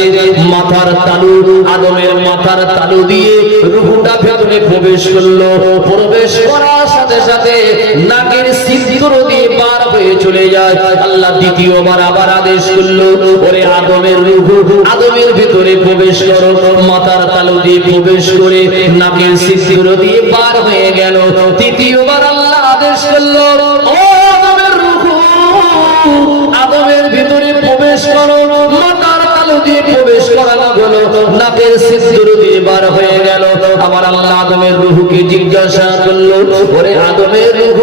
মাথার তালু, আদমের মাথার তালু দিয়ে রূহটা ভিতরে প্রবেশ করলো। প্রবেশ করার সাথে সাথে নাকের ছিদ্র দিয়ে পার হয়ে চলে যায়। আল্লাহ দ্বিতীয়বার আবার আদেশ করলো, ওরে আদমের রূহ আদমের ভিতরে প্রবেশ করো। মাথার তালু দিয়ে প্রবেশ করে নাকের ছিদ্র দিয়ে পার হয়ে গেল। তৃতীয়বার আল্লাহ আদেশ করলো, ও আদমের রূহ আদমের ভিতরে প্রবেশ করো। মাথার তালু দিয়ে প্রবেশ করানো হলো, নাকের ছিদ্র দিয়ে বার হয়ে গেল। আমার আল্লাহ আদমের রূহকে জিজ্ঞাসা করলো, ওরে আদমের রূহ,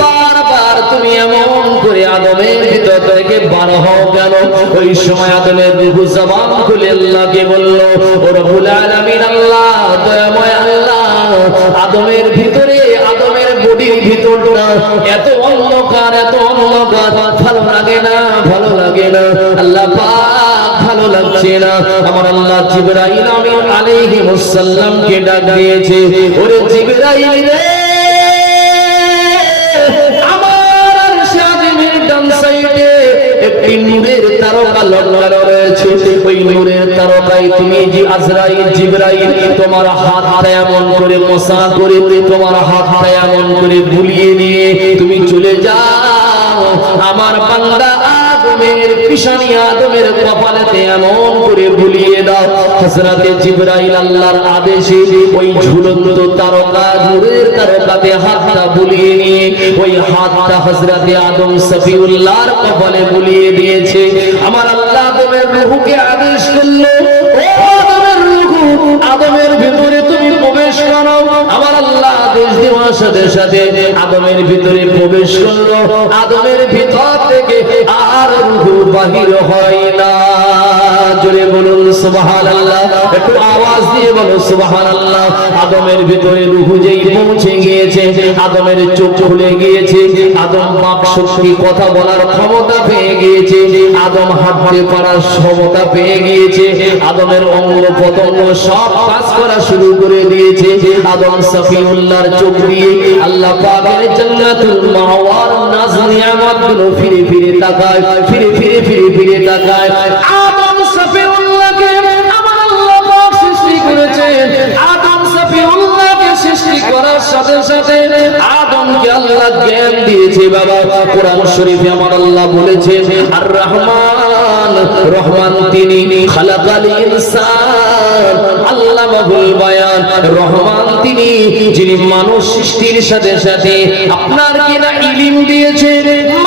বারবার তুমি এমন করে আদমের ভিতর থেকে বার হও কেন? ওই সময় আদমের রূহ জবান খুলে আল্লাহকে বলল, ও রব্বুল আলামিন আল্লাহ, দয়াময় আল্লাহ, আদমের ভিতরে আদমের বডির ভিতরটা এত অন্ধকার, এত অন্ধকার, ভালো লাগে না, ভালো লাগে না আল্লাহ পাক, ভালো লাগছে না। আমার আল্লাহ জিবরাইল আমিন আলাইহিস সালামকে ডাক দিয়েছে, ওরে জিবরাইল রে, আমার আরশে আজিমের ডান সাইডে একটি নূরের তারকা লটকানো রয়েছে। ওই নূরের তারকায় তুমি যে আজরাইল জিবরাইল তোমার হাতটা এমন করে মসা করে, তোমার হাতটা এমন করে বুলিয়ে নিয়ে তুমি চলে যাও আমার বান্দা আদম আদমের পিছানি আদমের কপালেতে এমন করে বুলিয়ে দাও। হযরতে জিবরাইল আল্লাহর আদেশে ওই ঝুলন্ত তারকা নূরের তারকাতে হাতটা বুলিয়ে নিয়ে ওই হাতটা হযরতে আদম সফিউল্লাহর কপালে বুলিয়ে দিয়েছে। আমার আল্লাহ আদমের রূহকে আদেশ করলো, ও আদমের রূহ, আদমের ভিতরে তুমি প্রবেশ করো। আমার আল্লাহ আদেশ দেওয়ার সাথে সাথে আদমের ভিতরে প্রবেশ করলো। আদমের ভিতর থেকে আর রূহ বাহির হয় না। জোরে বলুন সুবহানাল্লাহ, একটু আওয়াজ দিয়ে বলো সুবহানাল্লাহ। আদমের ভিতরে রূহ যেই পৌঁছে গিয়েছে, আদমের চোখ খুলে গিয়েছে, আদম বাক শক্তি কথা বলার ক্ষমতা পেয়ে গিয়েছে, আদম হাঁটতে পারার ক্ষমতা পেয়ে গিয়েছে, আদমের অঙ্গ প্রত্যঙ্গ সব কাজ করা শুরু করে দিয়েছে। আদম সফিউল্লাহর চোখ দিয়ে আল্লাহ পাকের জান্নাতুল মাওয়ার নাজ নিয়ামতগুলো ফিরে ফিরে তাকায়, ফিরে তাকায়। আদম সফিউল্লাহকে আমার আল্লাহ পাক সৃষ্টি করেছেন। আদম সফিউল্লাহকে সৃষ্টি করার সাথে সাথে আদমকে আল্লাহ জ্ঞান দিয়েছে। বাবা কোরআন শরীফে আমার আল্লাহ বলেছেন আর রহমান, রহমান তিনি খালাকাল ইনসান আল্লামাহুল বায়ান। রহমান তিনি যিনি মানুষ সৃষ্টির সাথে সাথে আপনার কিনা ইলম দিয়েছে,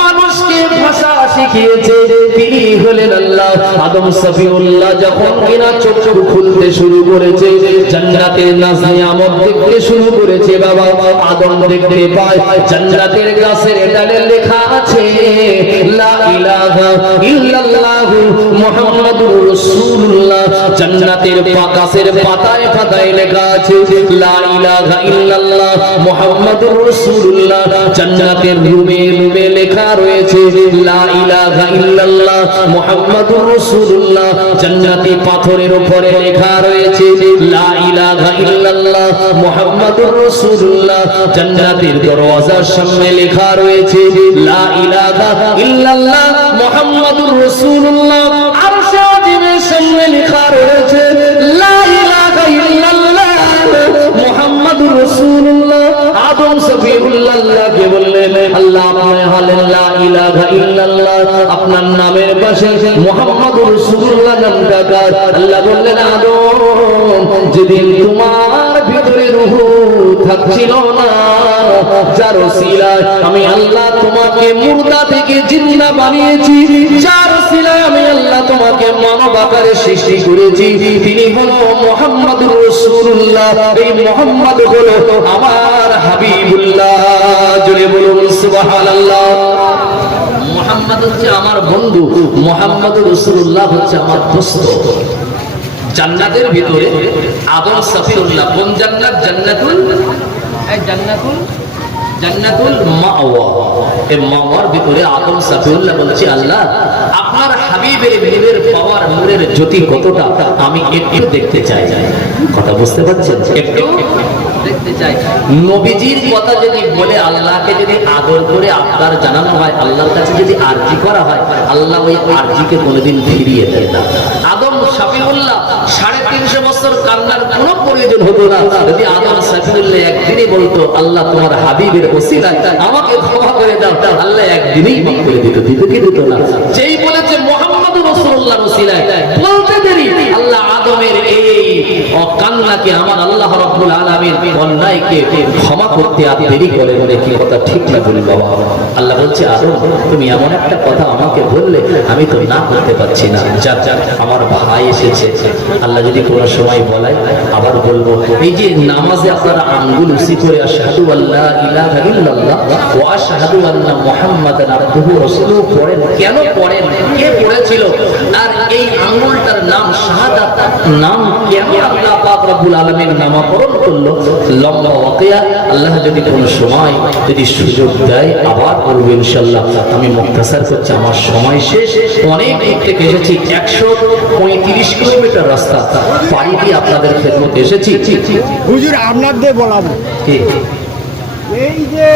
মানুষকে ভাষা শিখিয়েছে, তিনি হলেন আল্লাহ। আদম সফিউল্লাহ যখন কিনা চোখ খুলতে শুরু করেছে, জান্নাতের নাজ নিয়ামত দেখতে শুরু করেছে, বাবা আদম দেখতে পায় জান্নাতের গাছের ডালে লেখা আছে লা ইলাহা ইল্লাল্লাহু মুহাম্মাদুর রাসূলুল্লাহ। জান্নাতের গাছের পাতায় পাতায় লেখা আছে লা ইলাহা ইল্লাল্লাহ মুহাম্মাদুর রাসূলুল্লাহ। জান্নাতের রুমে রুমে লেখা রয়েছে লা ইলাহা ইল্লাল্লাহ মুহাম্মাদুর রাসূলুল্লাহ। জান্নাতি পাথরের উপরে লেখা রয়েছে লা ইলাহা ইল্লাল্লাহ মুহাম্মাদুর রাসূলুল্লাহ। জান্নাতের দরওয়াজার সামনে লেখা রয়েছে লা ইলাহা ইল্লাল্লাহ মুহাম্মাদুর রাসূলুল্লাহ। আরশে আজিমের সামনে লেখা রয়েছে লা ইলাহা ইল্লাল্লাহ মুহাম্মাদুর রাসূলুল্লাহ। আদম সফিউল্লাহকে বললেন আল্লাহ আপনি হলেন লা ইলাহা ইল্লাল্লাহ, আপনার নামের পাশে মুহাম্মাদুর রাসূলুল্লাহ নামটা কার? আল্লাহ বললেন আদম যেদিন তোমার ভিতরে রূহ থাকছিল না, যার ওসিলায় আমি আল্লাহ তোমাকে মুর্দা থেকে জিন্দা বানিয়েছি, যার ওসিলায় আমি আল্লাহ তোমাকে মানব আকারে সৃষ্টি করেছি, তিনি হলো মুহাম্মাদুর রাসূলুল্লাহ। এই মুহাম্মদ হলো আমার হাবিবুল্লাহ। জোরে বলুন সুবহানাল্লাহ। মুহাম্মদ হচ্ছে আমার বন্ধু, মুহাম্মাদুর রাসূলুল্লাহ হচ্ছে আমার দোস্ত। জান্নাতের ভিতরে আদম সফিউল্লাহ, কোন জান্নাত? জান্নাতুল মাওয়া। এই মাওয়ার ভিতরে আদম সফিউল্লাহ বলছে আল্লাহ আপনার হাবিবের নূরের পাওয়ার, নূরের জ্যোতি কতটা আমি একটু দেখতে চাই। কথা বুঝতে পারছেন? একটু দেখতে চাই। নবীজির কথা যদি বলে আল্লাহকে যদি আদর করে আপনার জানানো হয়, আল্লাহর কাছে যদি আরজি করা হয়, আল্লাহ ওই আরজিকে কোনোদিন ফিরিয়ে দেয় না। আদম সফিউল্লাহ 350 বছর কান্নার কোনো প্রয়োজন হতো না যদি আদম সফিউল্লাহ একদিনই বলতো আল্লাহ তোমার হাবিবের ওসিলায় আমাকে ক্ষমা করে দাও, আল্লাহ একদিনই মাফ করে দিত। দিত কি দিত না? যেই বলেছে মুহাম্মাদুর রাসূলুল্লাহর ওসিলায় বলতে দেরি আল্লাহ আদমের এই কান্নাকে আমার আল্লাহ রাব্বুল আলামিন অন্যায়কে ক্ষমা করতে আর দেরি করে বলে কি কথা ঠিক না বলি বাবা? আল্লাহ বলছে আদম তুমি এমন একটা কথা আমাকে বললে আমি তো না করতে পারছি না। যার যার আমার ভাই এসেছে, আল্লাহ যদি কোনো সময় বলায় আবার বলবো। এই যে নামাজে আপনারা আঙ্গুল উঁচু করে আশহাদু আল্লা ইলাহা ইল্লাল্লাহ ওয়া আশহাদু আন্না মুহাম্মাদান আবদুহু ওয়া রাসূলুহু পড়েন, কেন পড়েন, কে পড়েছিল, আর এই আঙ্গুলটার নাম শাহাদাত নাম কেন আল্লাহ পাক রব্বুল আলামিন নামকরণ করলো? লম্বা ওয়াকিয়া। আল্লাহ যদি কোনো সময় যদি সুযোগ দেয় আবার করবো ইনশাআল্লাহ। আমি মুখতাসার করছি, আমার সময় শেষ। অনেক দূর থেকে এসেছি, 135 কিলোমিটার রাস্তা পাড়ি দিয়ে আপনাদের খেদমতে এসেছি। হুজুর আপনাদের বলাবো কি এই যে